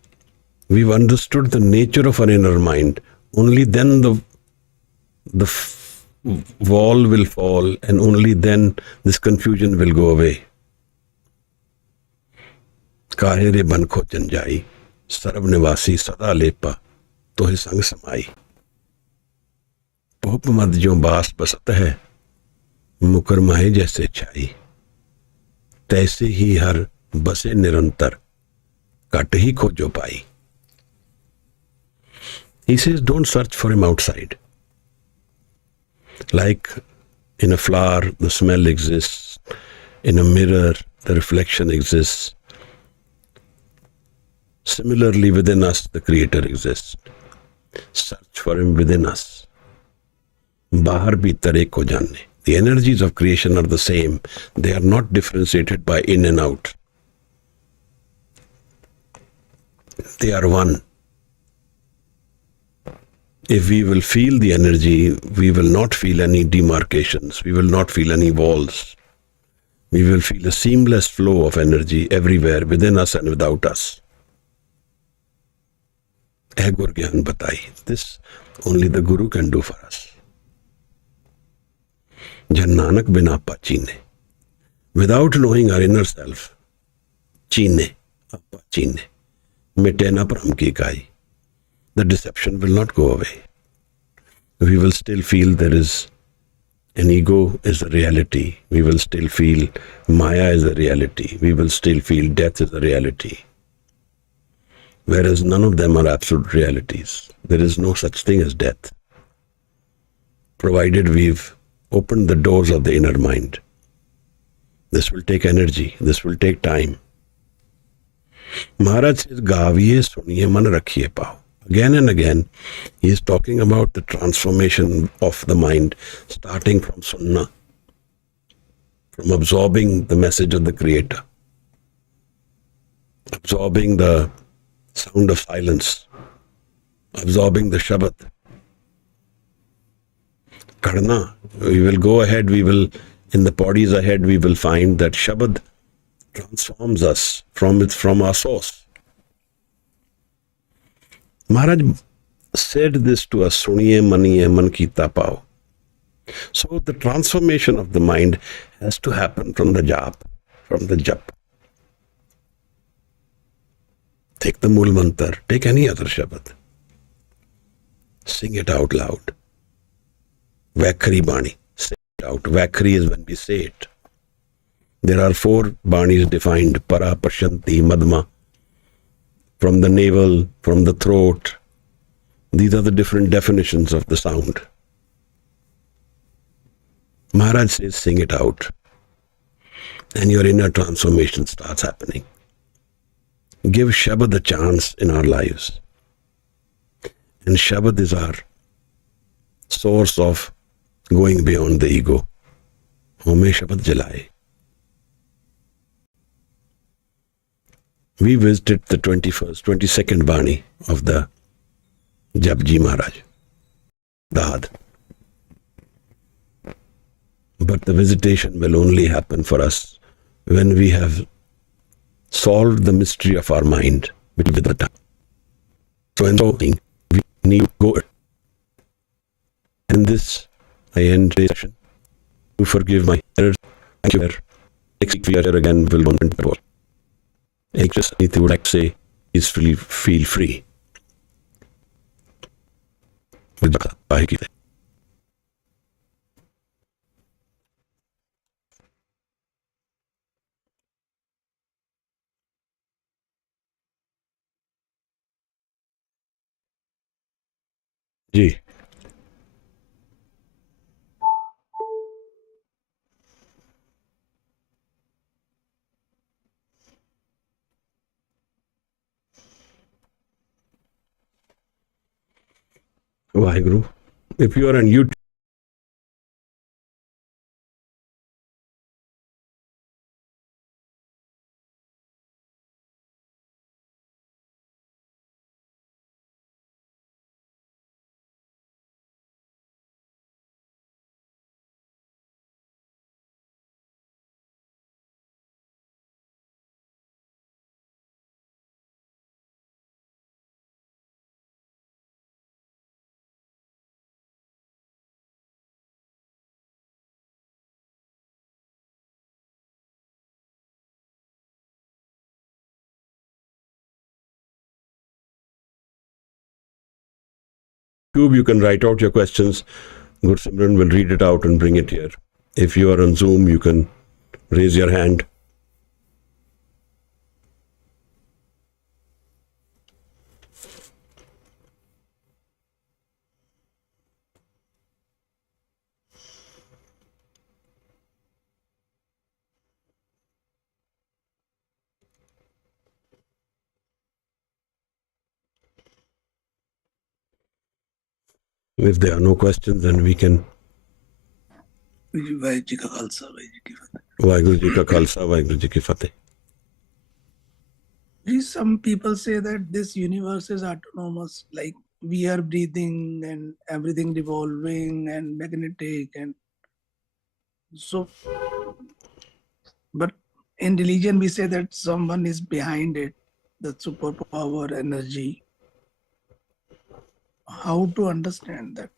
we've understood the nature of our inner mind, only then the wall will fall, and only then this confusion will go away. Kahe re ban kho janjai, sarab nivasi sada lepa, tohe sang samai. Pop mad jo baas basat hai, mukar mahe jaise chai. तैसे ही हर बसे निरंतर cut ही खोजो पाई. He says, don't search for him outside. Like in a flower, the smell exists. In a mirror, the reflection exists. Similarly, within us, the Creator exists. Search for him within us. Bahar bhitar ek ko janne. The energies of creation are the same. They are not differentiated by in and out. They are one. If we will feel the energy, we will not feel any demarcations. We will not feel any walls. We will feel a seamless flow of energy everywhere within us and without us. eh gur gyan batai. This only the Guru can do for us. Jan Nanak bin appa chine. Without knowing our inner self, chine, appa chine, mite na pram ki kai. The deception will not go away. We will still feel there is an ego is a reality. We will still feel Maya is a reality. We will still feel death is a reality. Whereas none of them are absolute realities. There is no such thing as death, provided we've opened the doors of the inner mind. This will take energy. This will take time. Maharaj says, Gaviye suniye man rakhiye pao. Again and again, he is talking about the transformation of the mind, starting from sunnah, from absorbing the message of the Creator, absorbing the sound of silence, absorbing the Shabad. Karna, we will go ahead, in the podis ahead, we will find that Shabad transforms us from our source. Maharaj said this to us, Suniye maniye man kita pao. So the transformation of the mind has to happen from the jap, from the jap. Take the Mool Mantar, take any other Shabad. Sing it out loud. Vakhri Bani, sing it out. Vakhri is when we say it. There are 4 Banis defined, Para, Pashanti, Madma. From the navel, from the throat. These are the different definitions of the sound. Maharaj says, sing it out. And your inner transformation starts happening. Give Shabad a chance in our lives. And Shabad is our source of going beyond the ego. Home Shabad Jalai. We visited the 22nd Bani of the JAPJI Maharaj, Dad. But the visitation will only happen for us when we have solved the mystery of our mind with the time. So in so doing, we need to go. And this, I end today's session. To forgive my errors. Thank you. Next week we are here again. We'll go on to anything would like to say is feel free. Ji Waheguru. If you are on YouTube, you can write out your questions. Guru Simran will read it out and bring it here. If you are on Zoom, you can raise your hand. If there are no questions, then we can. Waheguru ji का खालसा वाहिगुरु जी की फतेह. Vaheguru Ji ka Khalsa, Vaheguru Ji ki Fateh. Some people say that this universe is autonomous, like we are breathing and everything revolving and magnetic, and so. But in religion, we say that someone is behind it, the superpower energy. how to understand that?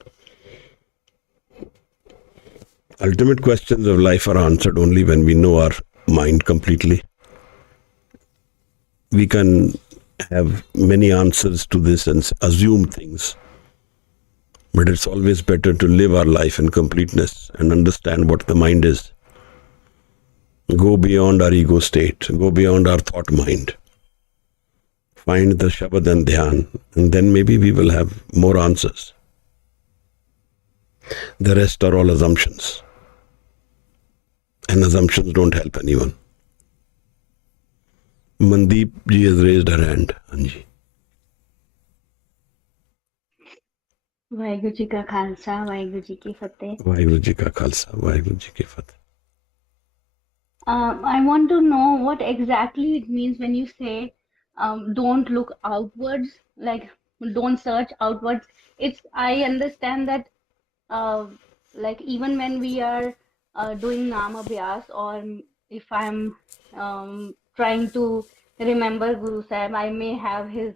Ultimate questions of life are answered only when we know our mind completely. We can have many answers to this and assume things. But it's always better to live our life in completeness and understand what the mind is. Go beyond our ego state, go beyond our thought mind. Find the Shabad and Dhyan, and then maybe we will have more answers. The rest are all assumptions. And assumptions don't help anyone. Mandeep ji has raised her hand. Anji. Waheguru ji का खालसा वाहिगुरु जी की फतेह. Vaheguru ji ka khalsa, Vaheguru ji ki fateh. I want to know what exactly it means when you say don't look outwards, like don't search outwards. I understand that like even when we are doing Nam Abhyas, or if I'm trying to remember Guru Sahib, I may have his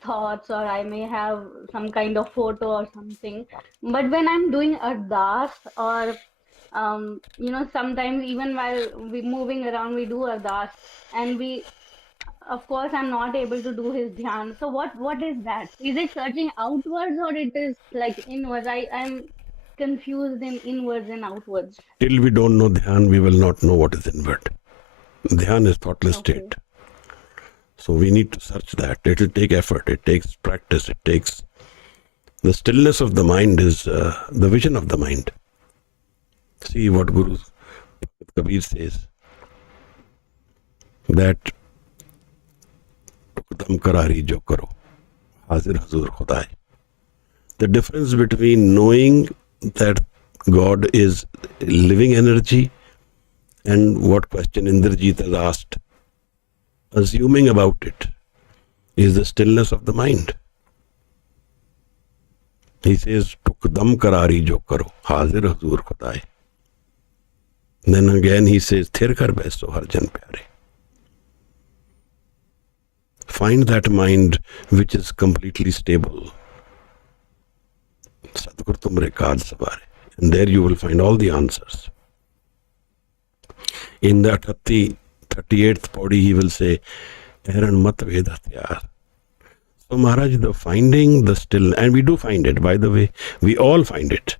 thoughts, or I may have some kind of photo or something. But when I'm doing Ardas, or sometimes even while we moving around, we do Ardas, and of course, I'm not able to do his dhyan. So what is that? Is it searching outwards, or it is like inwards? I'm confused in inwards and outwards. Till we don't know Dhyan, we will not know what is inward. Dhyan is thoughtless Okay. state. So we need to search that. It will take effort. It takes practice. It takes... The stillness of the mind is the vision of the mind. See what Guru Kabir says. That Tukdam karari jo karo, hazir hazur khudai. The difference between knowing that God is living energy and what question Indrajit has asked, assuming about it, is the stillness of the mind. He says, Tukdam karari jo karo, hazir hazur khudai. Then again he says, Thir kar baiso har jan pyare. Find that mind which is completely stable. Sadgur tumre kaaj sabare. And there you will find all the answers. In the 38th Pauri he will say, Eran mat vedat yaar. So Maharaj, the finding the still, and we do find it, by the way, we all find it.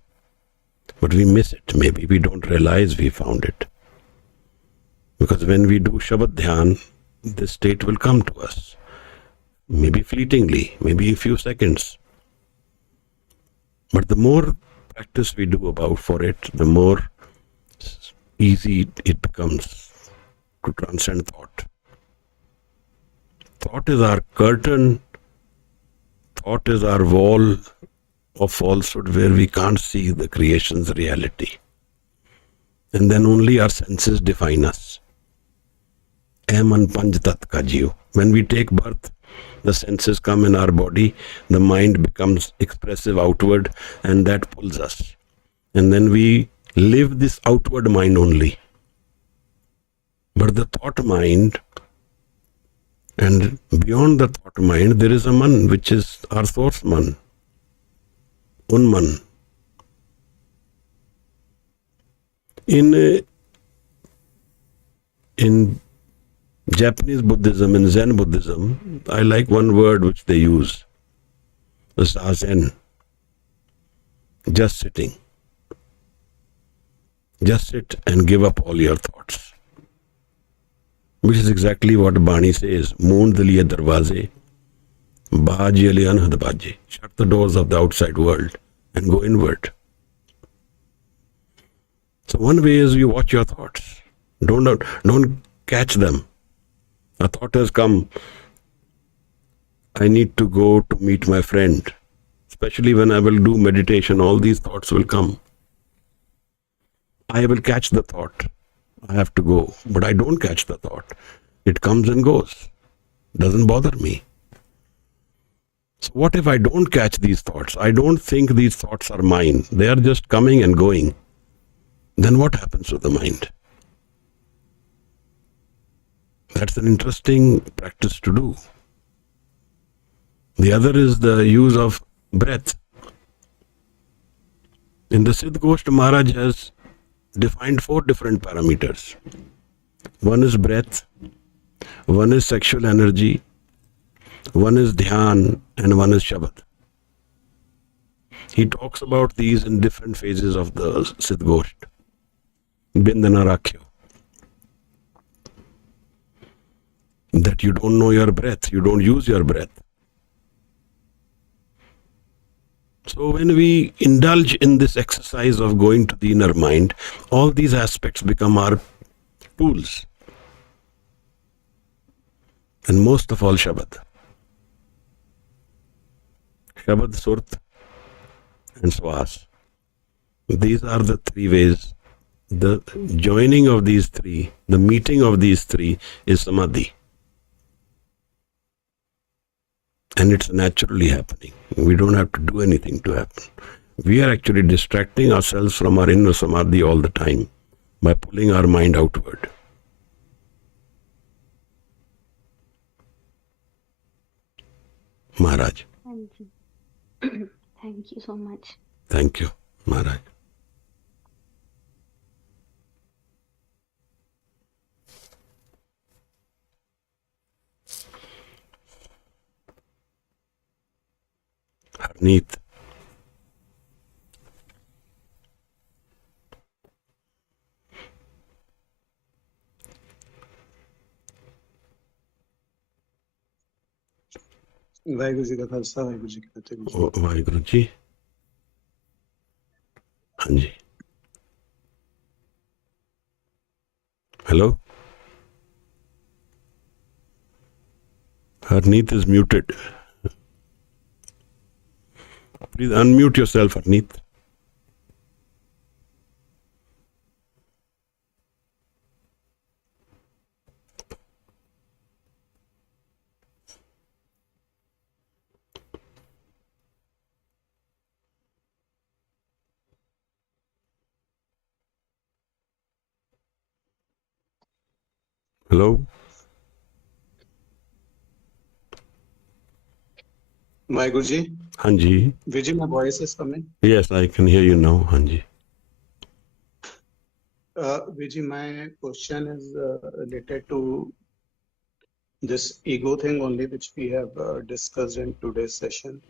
But we miss it. Maybe we don't realize we found it. Because when we do Shabad Dhyan, this state will come to us. Maybe fleetingly, maybe a few seconds. But the more practice we do for it, the more easy it becomes to transcend thought. Thought is our curtain. Thought is our wall of falsehood where we can't see the creation's reality. And then only our senses define us. Eman panj tat ka jiyo. When we take birth, the senses come in our body, the mind becomes expressive outward, and that pulls us. And then we live this outward mind only. But the thought mind, and beyond the thought mind, there is a man, which is our source man. Unman. In Japanese Buddhism, in Zen Buddhism, I like one word which they use. Zazen. Just sitting. Just sit and give up all your thoughts. Which is exactly what Bani says. Moond diliye darwaze, bahaji ali anhad baje. Shut the doors of the outside world and go inward. So one way is you watch your thoughts. Don't catch them. A thought has come, I need to go to meet my friend. Especially when I will do meditation, all these thoughts will come. I will catch the thought. I have to go. But I don't catch the thought. It comes and goes. Doesn't bother me. So what if I don't catch these thoughts? I don't think these thoughts are mine. They are just coming and going. Then what happens to the mind? That's an interesting practice to do. The other is the use of breath. In the Siddh Gosht, Maharaj has defined 4 different parameters. One is breath, one is sexual energy, one is dhyan, and one is Shabad. He talks about these in different phases of the Siddh Gosht. Bindana Rakhyo. That you don't know your breath, you don't use your breath. So when we indulge in this exercise of going to the inner mind, all these aspects become our tools. And most of all, Shabad. Shabad, Surt, and Swas. These are the 3 ways. The joining of these 3, the meeting of these 3 is Samadhi. And it's naturally happening. We don't have to do anything to happen. We are actually distracting ourselves from our inner Samadhi all the time by pulling our mind outward. Maharaj. Thank you. Thank you so much. Thank you, Maharaj. Harneet. Waheguru ji ਕਾ ਖਾਲਸਾ ਵਾਹਿਗੁਰੂ ਜੀ ਕੀ ਫਤਿਹ। ਵਾਹਿਗੁਰੂ ਜੀ। ਹਾਂਜੀ। Hello? Harneet is muted. Please unmute yourself, Harneet. Hello? Waheguru ji. Hanji. Vijay, my voice is coming. Yes, I can hear you now, Hanji. Vijay, my question is related to this ego thing only, which we have discussed in today's session.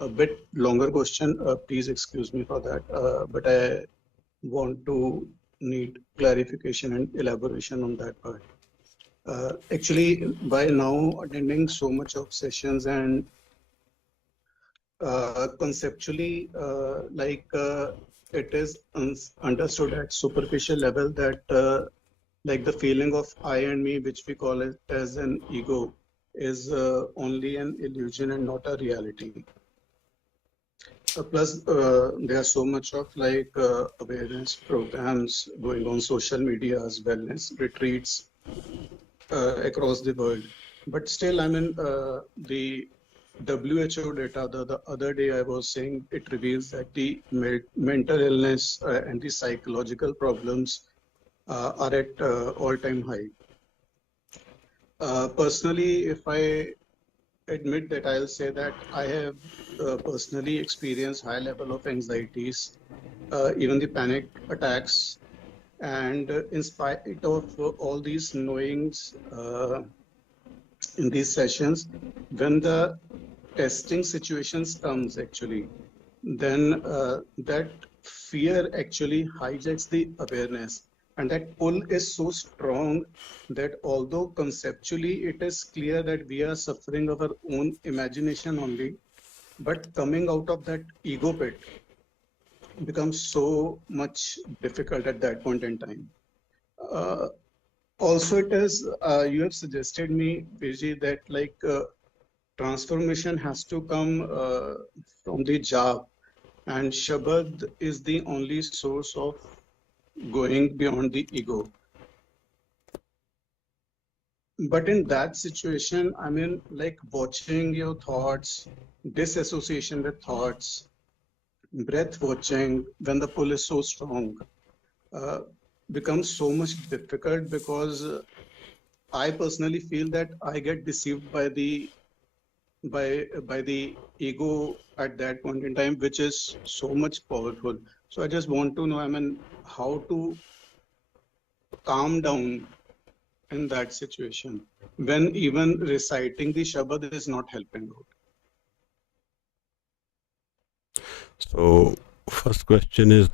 A bit longer question, please excuse me for that, but I want to need clarification and elaboration on that part. Actually, by now attending so much of sessions and conceptually, it is understood at superficial level that like the feeling of I and me, which we call it as an ego, is only an illusion and not a reality. Plus, there are so much of awareness programs going on social media, as wellness retreats across the world. But still, I mean, the WHO data, the other day I was saying, it reveals that the mental illness and the psychological problems are at all-time high. Personally, if I admit that, I'll say that I have personally experienced high level of anxieties, even the panic attacks. And in spite of all these knowings in these sessions, when the testing situations comes actually, then that fear actually hijacks the awareness. And that pull is so strong that although conceptually it is clear that we are suffering of our own imagination only, but coming out of that ego pit becomes so much difficult at that point in time. Also, it is, you have suggested me, Vijay, that transformation has to come from the jap, and Shabad is the only source of going beyond the ego. But in that situation, I mean, like watching your thoughts, disassociation with thoughts, breath watching when the pull is so strong, becomes so much difficult, because I personally feel that I get deceived by the by the ego at that point in time, which is so much powerful. So I just want to know, I mean, how to calm down in that situation when even reciting the Shabad is not helping out. So, first question is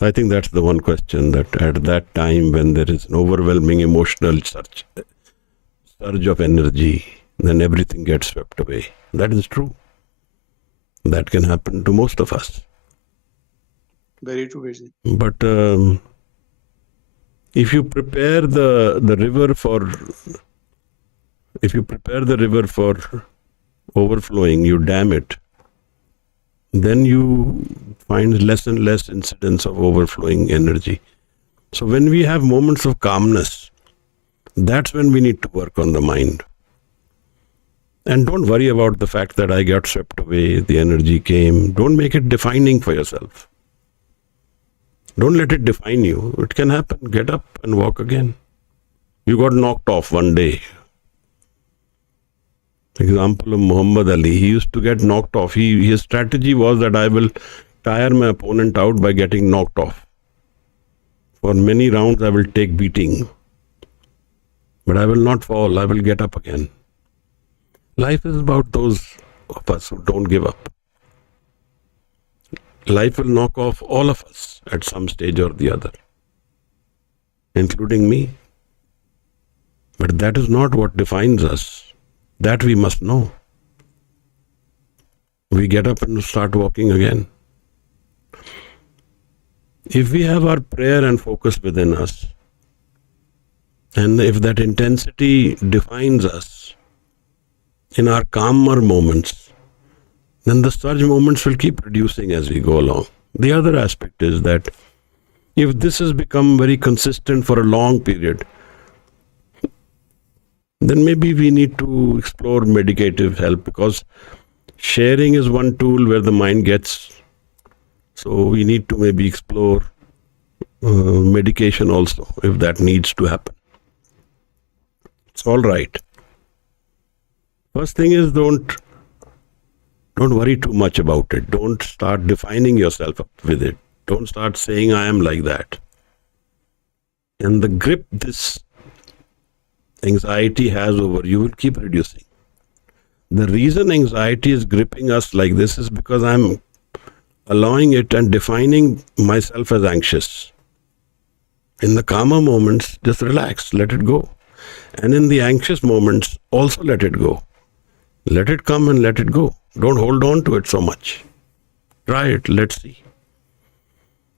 I think that's the one question, that at that time when there is an overwhelming emotional surge of energy, then everything gets swept away. That is true. That can happen to most of us. Very true, Vijay. But if you prepare the river for overflowing, you dam it, then you find less and less incidents of overflowing energy. So when we have moments of calmness, that's when we need to work on the mind. And don't worry about the fact that I got swept away, the energy came. Don't make it defining for yourself. Don't let it define you. It can happen. Get up and walk again. You got knocked off one day. Example of Muhammad Ali. He used to get knocked off. His strategy was that I will tire my opponent out by getting knocked off. For many rounds I will take beating. But I will not fall. I will get up again. Life is about those of us who don't give up. Life will knock off all of us at some stage or the other, including me. But that is not what defines us. That we must know. We get up and start walking again. If we have our prayer and focus within us, and if that intensity defines us in our calmer moments, then the surge moments will keep reducing as we go along. The other aspect is that if this has become very consistent for a long period, then maybe we need to explore medicative help, because sharing is one tool where the mind gets. So we need to maybe explore medication also, if that needs to happen. It's all right. First thing is don't worry too much about it. Don't start defining yourself up with it. Don't start saying I am like that. And the grip this anxiety has over you will keep reducing. The reason anxiety is gripping us like this is because I'm allowing it and defining myself as anxious. In the calmer moments, just relax, let it go. And in the anxious moments, also let it go. Let it come and let it go. Don't hold on to it so much. Try it, let's see.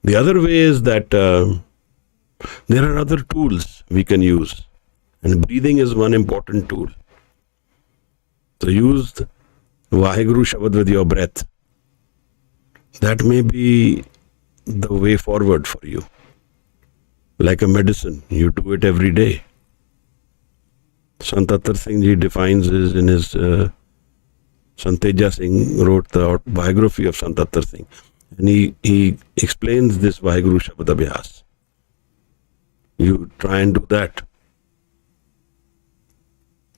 The other way is that there are other tools we can use. And breathing is one important tool. So use the Vaheguru Shabad with your breath. That may be the way forward for you. Like a medicine, you do it every day. Sant Aatamras Singh Ji defines this in his Santeja Singh wrote the biography of Sant Aatamras Singh, and he explains this Vaheguru Shabad Abhyas. You try and do that.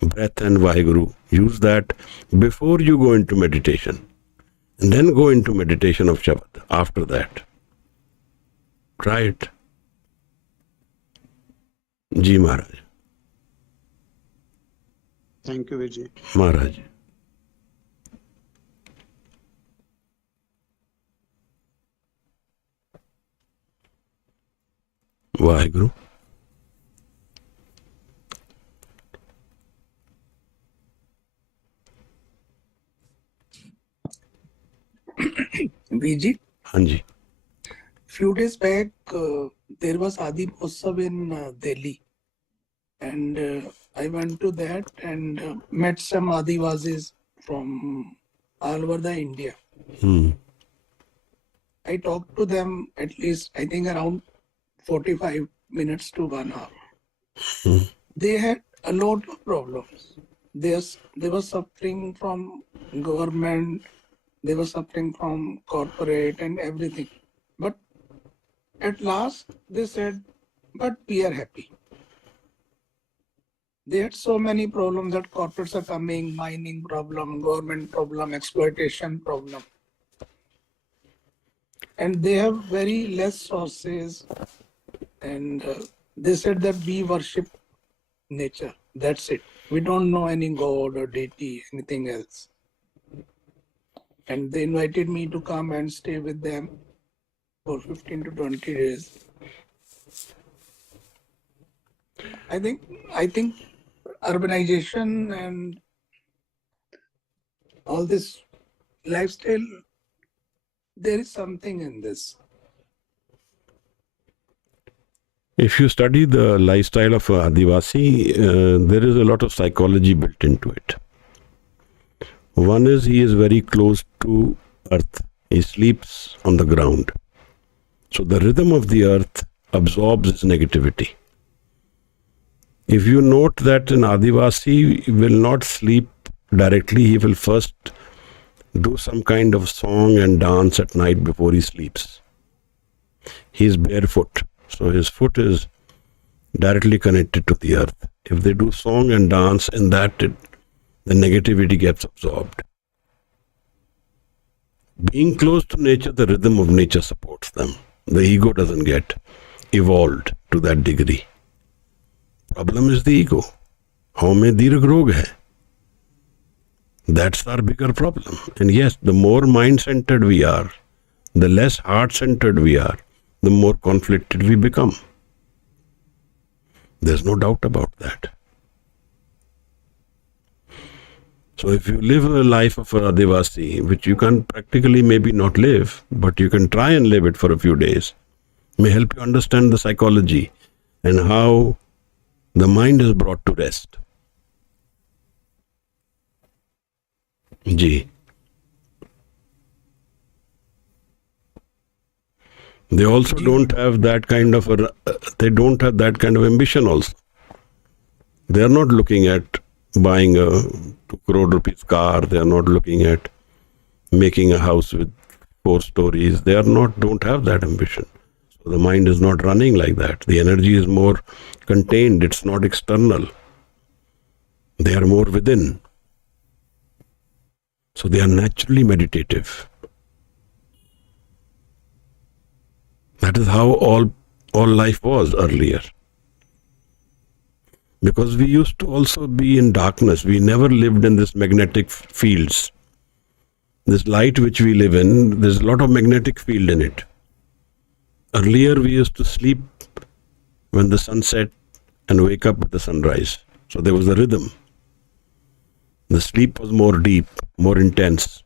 Breath and Vaheguru. Use that before you go into meditation. And then go into meditation of Shabad after that. Try it. Ji Maharaj. Thank you, Vijay. Maharaj. Vaheguru. VG, Hanji. few days back, there was Adi Mahotsav in Delhi, and I went to that and met some Adivasis from all over the India. I talked to them at least, I think, around 45 minutes to 1 hour. They had a lot of problems. They were suffering from government, they were suffering from corporate and everything. But at last they said, but we are happy. They had so many problems that corporates are coming, mining problem, government problem, exploitation problem. And they have very less sources. And they said that we worship nature. That's it. We don't know any god or deity, anything else. And they invited me to come and stay with them for 15 to 20 days. I think urbanization and all this lifestyle, there is something in this. If you study the lifestyle of a Adivasi, there is a lot of psychology built into it. One is he is very close to earth. He sleeps on the ground. So the rhythm of the earth absorbs his negativity. If you note that an Adivasi will not sleep directly, he will first do some kind of song and dance at night before he sleeps. He is barefoot, so his foot is directly connected to the earth. If they do song and dance, in that the negativity gets absorbed. Being close to nature, the rhythm of nature supports them. The ego doesn't get evolved to that degree. Problem is the ego. Hame dirgh rog hai. That's our bigger problem. And yes, the more mind-centered we are, the less heart-centered we are, the more conflicted we become. There's no doubt about that. So if you live a life of a Adivasi, which you can practically maybe not live, but you can try and live it for a few days, may help you understand the psychology and how the mind is brought to rest. Ji. They also don't have that kind of ambition also. They are not looking at buying a 2 crore rupees car. They are not looking at making a house with 4 stories. They don't have that ambition. So the mind is not running like that. The energy is more contained. It's not external. They are more within. So they are naturally meditative. That is how all life was earlier. Because we used to also be in darkness. We never lived in this magnetic fields. This light which we live in, there's a lot of magnetic field in it. Earlier we used to sleep when the sun set and wake up with the sunrise. So there was a rhythm. The sleep was more deep, more intense.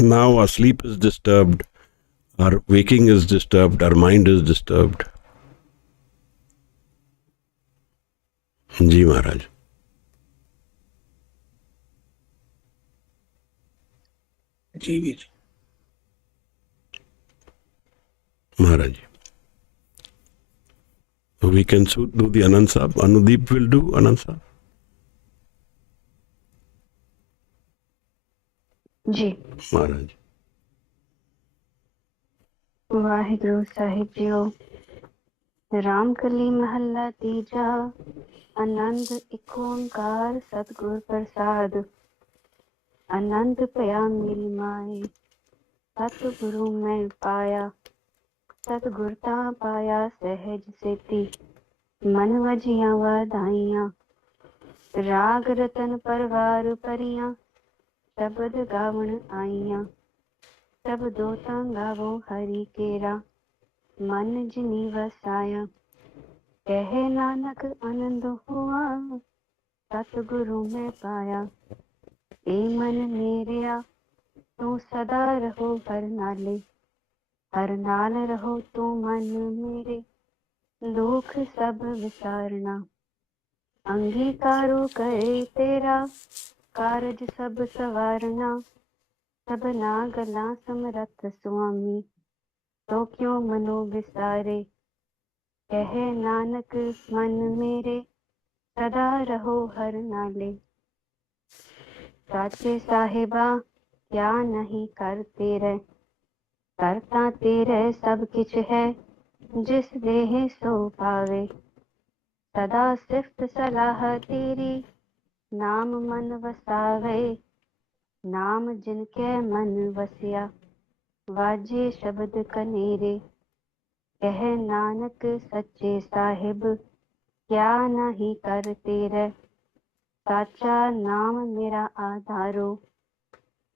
Now our sleep is disturbed. Our waking is disturbed, our mind is disturbed. Ji Maharaj. Ji. Maharaj. We can do the Anand Sahib. Anudeep will do Anand Sahib. Ji Maharaj. Waheguru Sahib जीओ रामकली महला तीजा आनंद इक ओंकार सतगुर प्रसाद आनंद पया मेरी माए सतगुरु मैं पाया सतगुरता पाया सहज सेती मन वजियां वाधाइयां राग रतन परवार परियां शब्द गावण आईयां सब दोता गावो हरि केरा मन जिनी वसाया कहे नानक आनंद हुआ सतगुरु में पाया ए मन मेरेया तू सदा रहो हर नाल रहो तू मन मेरे दुख सब विसारना अंगीकारो करे तेरा कारज सब सवारना सबना गला समरथ स्वामी तो क्यों मनो विसारे कहे नानक मन मेरे सदा रहो हर नाले साचे साहिबा क्या नहीं कर तेरे करता तेरे सब किछ है जिस देह सो पावे सदा सिफ्त सलाह तेरी, नाम मन वसावे। नाम जिनके मन वसिया, वाजे शब्द कनेरे। कह नानक सच्चे साहिब, क्या नहीं कर तेरे। साचा नाम मेरा आधारो,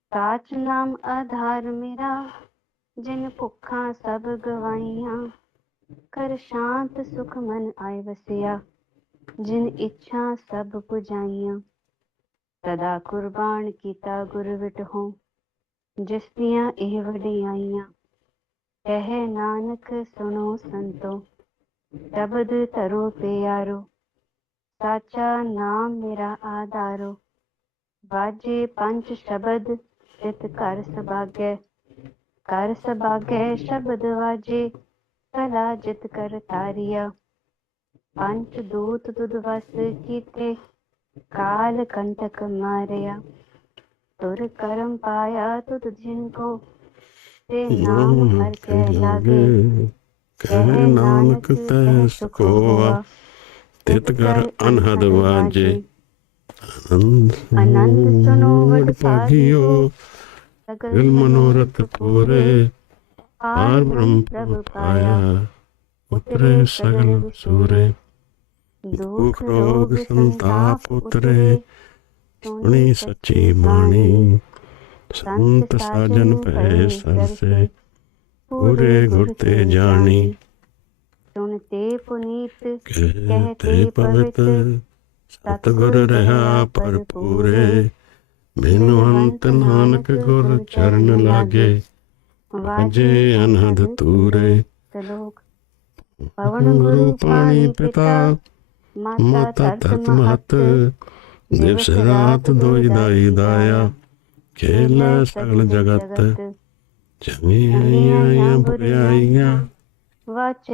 साच नाम आधार मेरा। जिन भुखा सब गवाइया, कर शांत सुख मन आए वसिया। जिन इच्छा सब पुजाइया, सदा कुर्बान कीता गुर विटहों। जिस दियां ਇਹ ਵਡਿਆਈਆਂ, ਕਹੇ ਨਾਨਕ ਸੁਣੋ ਸੰਤੋ। ਸ਼ਬਦ ਧਰੋ ਪਿਆਰੋ, ਸਾਚਾ ਨਾਮ ਮੇਰਾ ਆਧਾਰੋ। ਵਾਜੇ ਪੰਜ ਸ਼ਬਦ ਤਿਤ ਘਰ ਸਬਾਗੈ। ਘਰ ਸਬਾਗੈ ਸ਼ਬਦ ਵਾਜੇ, ਕਲਾ ਜਿਤ ਕਰ ਤਾਰੀਆ। ਪੰਚ ਦੂਤ ਤੁਧ ਵਸ ਕੀਤੇ, ਕਾਲ ਕੰਟਕ ਮਾਰਿਆ। ਤੁਰ ਕਰਮ ਪਾਇਆ ਤੁਧ ਜਿनको, ਤੇ ਨਾਮ ਹਰ ਕੈ ਲਾਗੇ। ਕਹਿ ਨਾਨਕ ਤੈ ਸੁਖ ਹੋਆ, ਤਿਤ ਕਰ ਅਨਹਦ ਵਾਜੇ। ਆਨੰਦ ਸੁਨੋ ਵਡ ਭਾਗਿਓ, ਦਿਲ ਮਨੋਰਥ ਪੂਰੇ। ਪਾਰ ਬ੍ਰਹਮ ਪ੍ਰਭ ਪਾਇਆ, ਉਤਰੇ ਸਗਲ ਸੂਰੇ। ਦੁਖ ਰੋਗ ਸੰਤਾਪ ਉਤਰੇ, ਸੁਣੀ ਸੱਚੀ ਬਾਣੀ। ਸੰਤ ਸਾਜਨ ਭੈ ਸਰਸੇ, ਪੂਰੇ ਗੁਰ ਤੇ ਜਾਣੀ। ਸੁਣਤੇ ਪੁਨੀਤ ਕਹਤੇ ਪਵਿੱਤ, ਸਤਿਗੁਰ ਰਹਾ ਭਰਪੂਰੇ। ਬਿਨਵੰਤ ਨਾਨਕ ਗੁਰ ਚਰਨ ਲਾਗੇ, ਵਾਜੇ ਅਨਹਦ ਤੂਰੇ। ਸ਼ਲੋਕ। ਪਵਨ ਗੁਰੂ ਪਾਣੀ ਪਿਤਾ, ਮਾਤਾ ਧਰਤ ਮਹਤ। ਦਿਵਸ ਰਾਤ ਦੋਇ ਦਾਈ ਦਾਇਆ, ਖੇਲ ਸਗਲ ਜਗਤ। ਚੰਗਿਆਈਆਂ ਬੁਰਾਈਆਂ, ਵਾਚੇ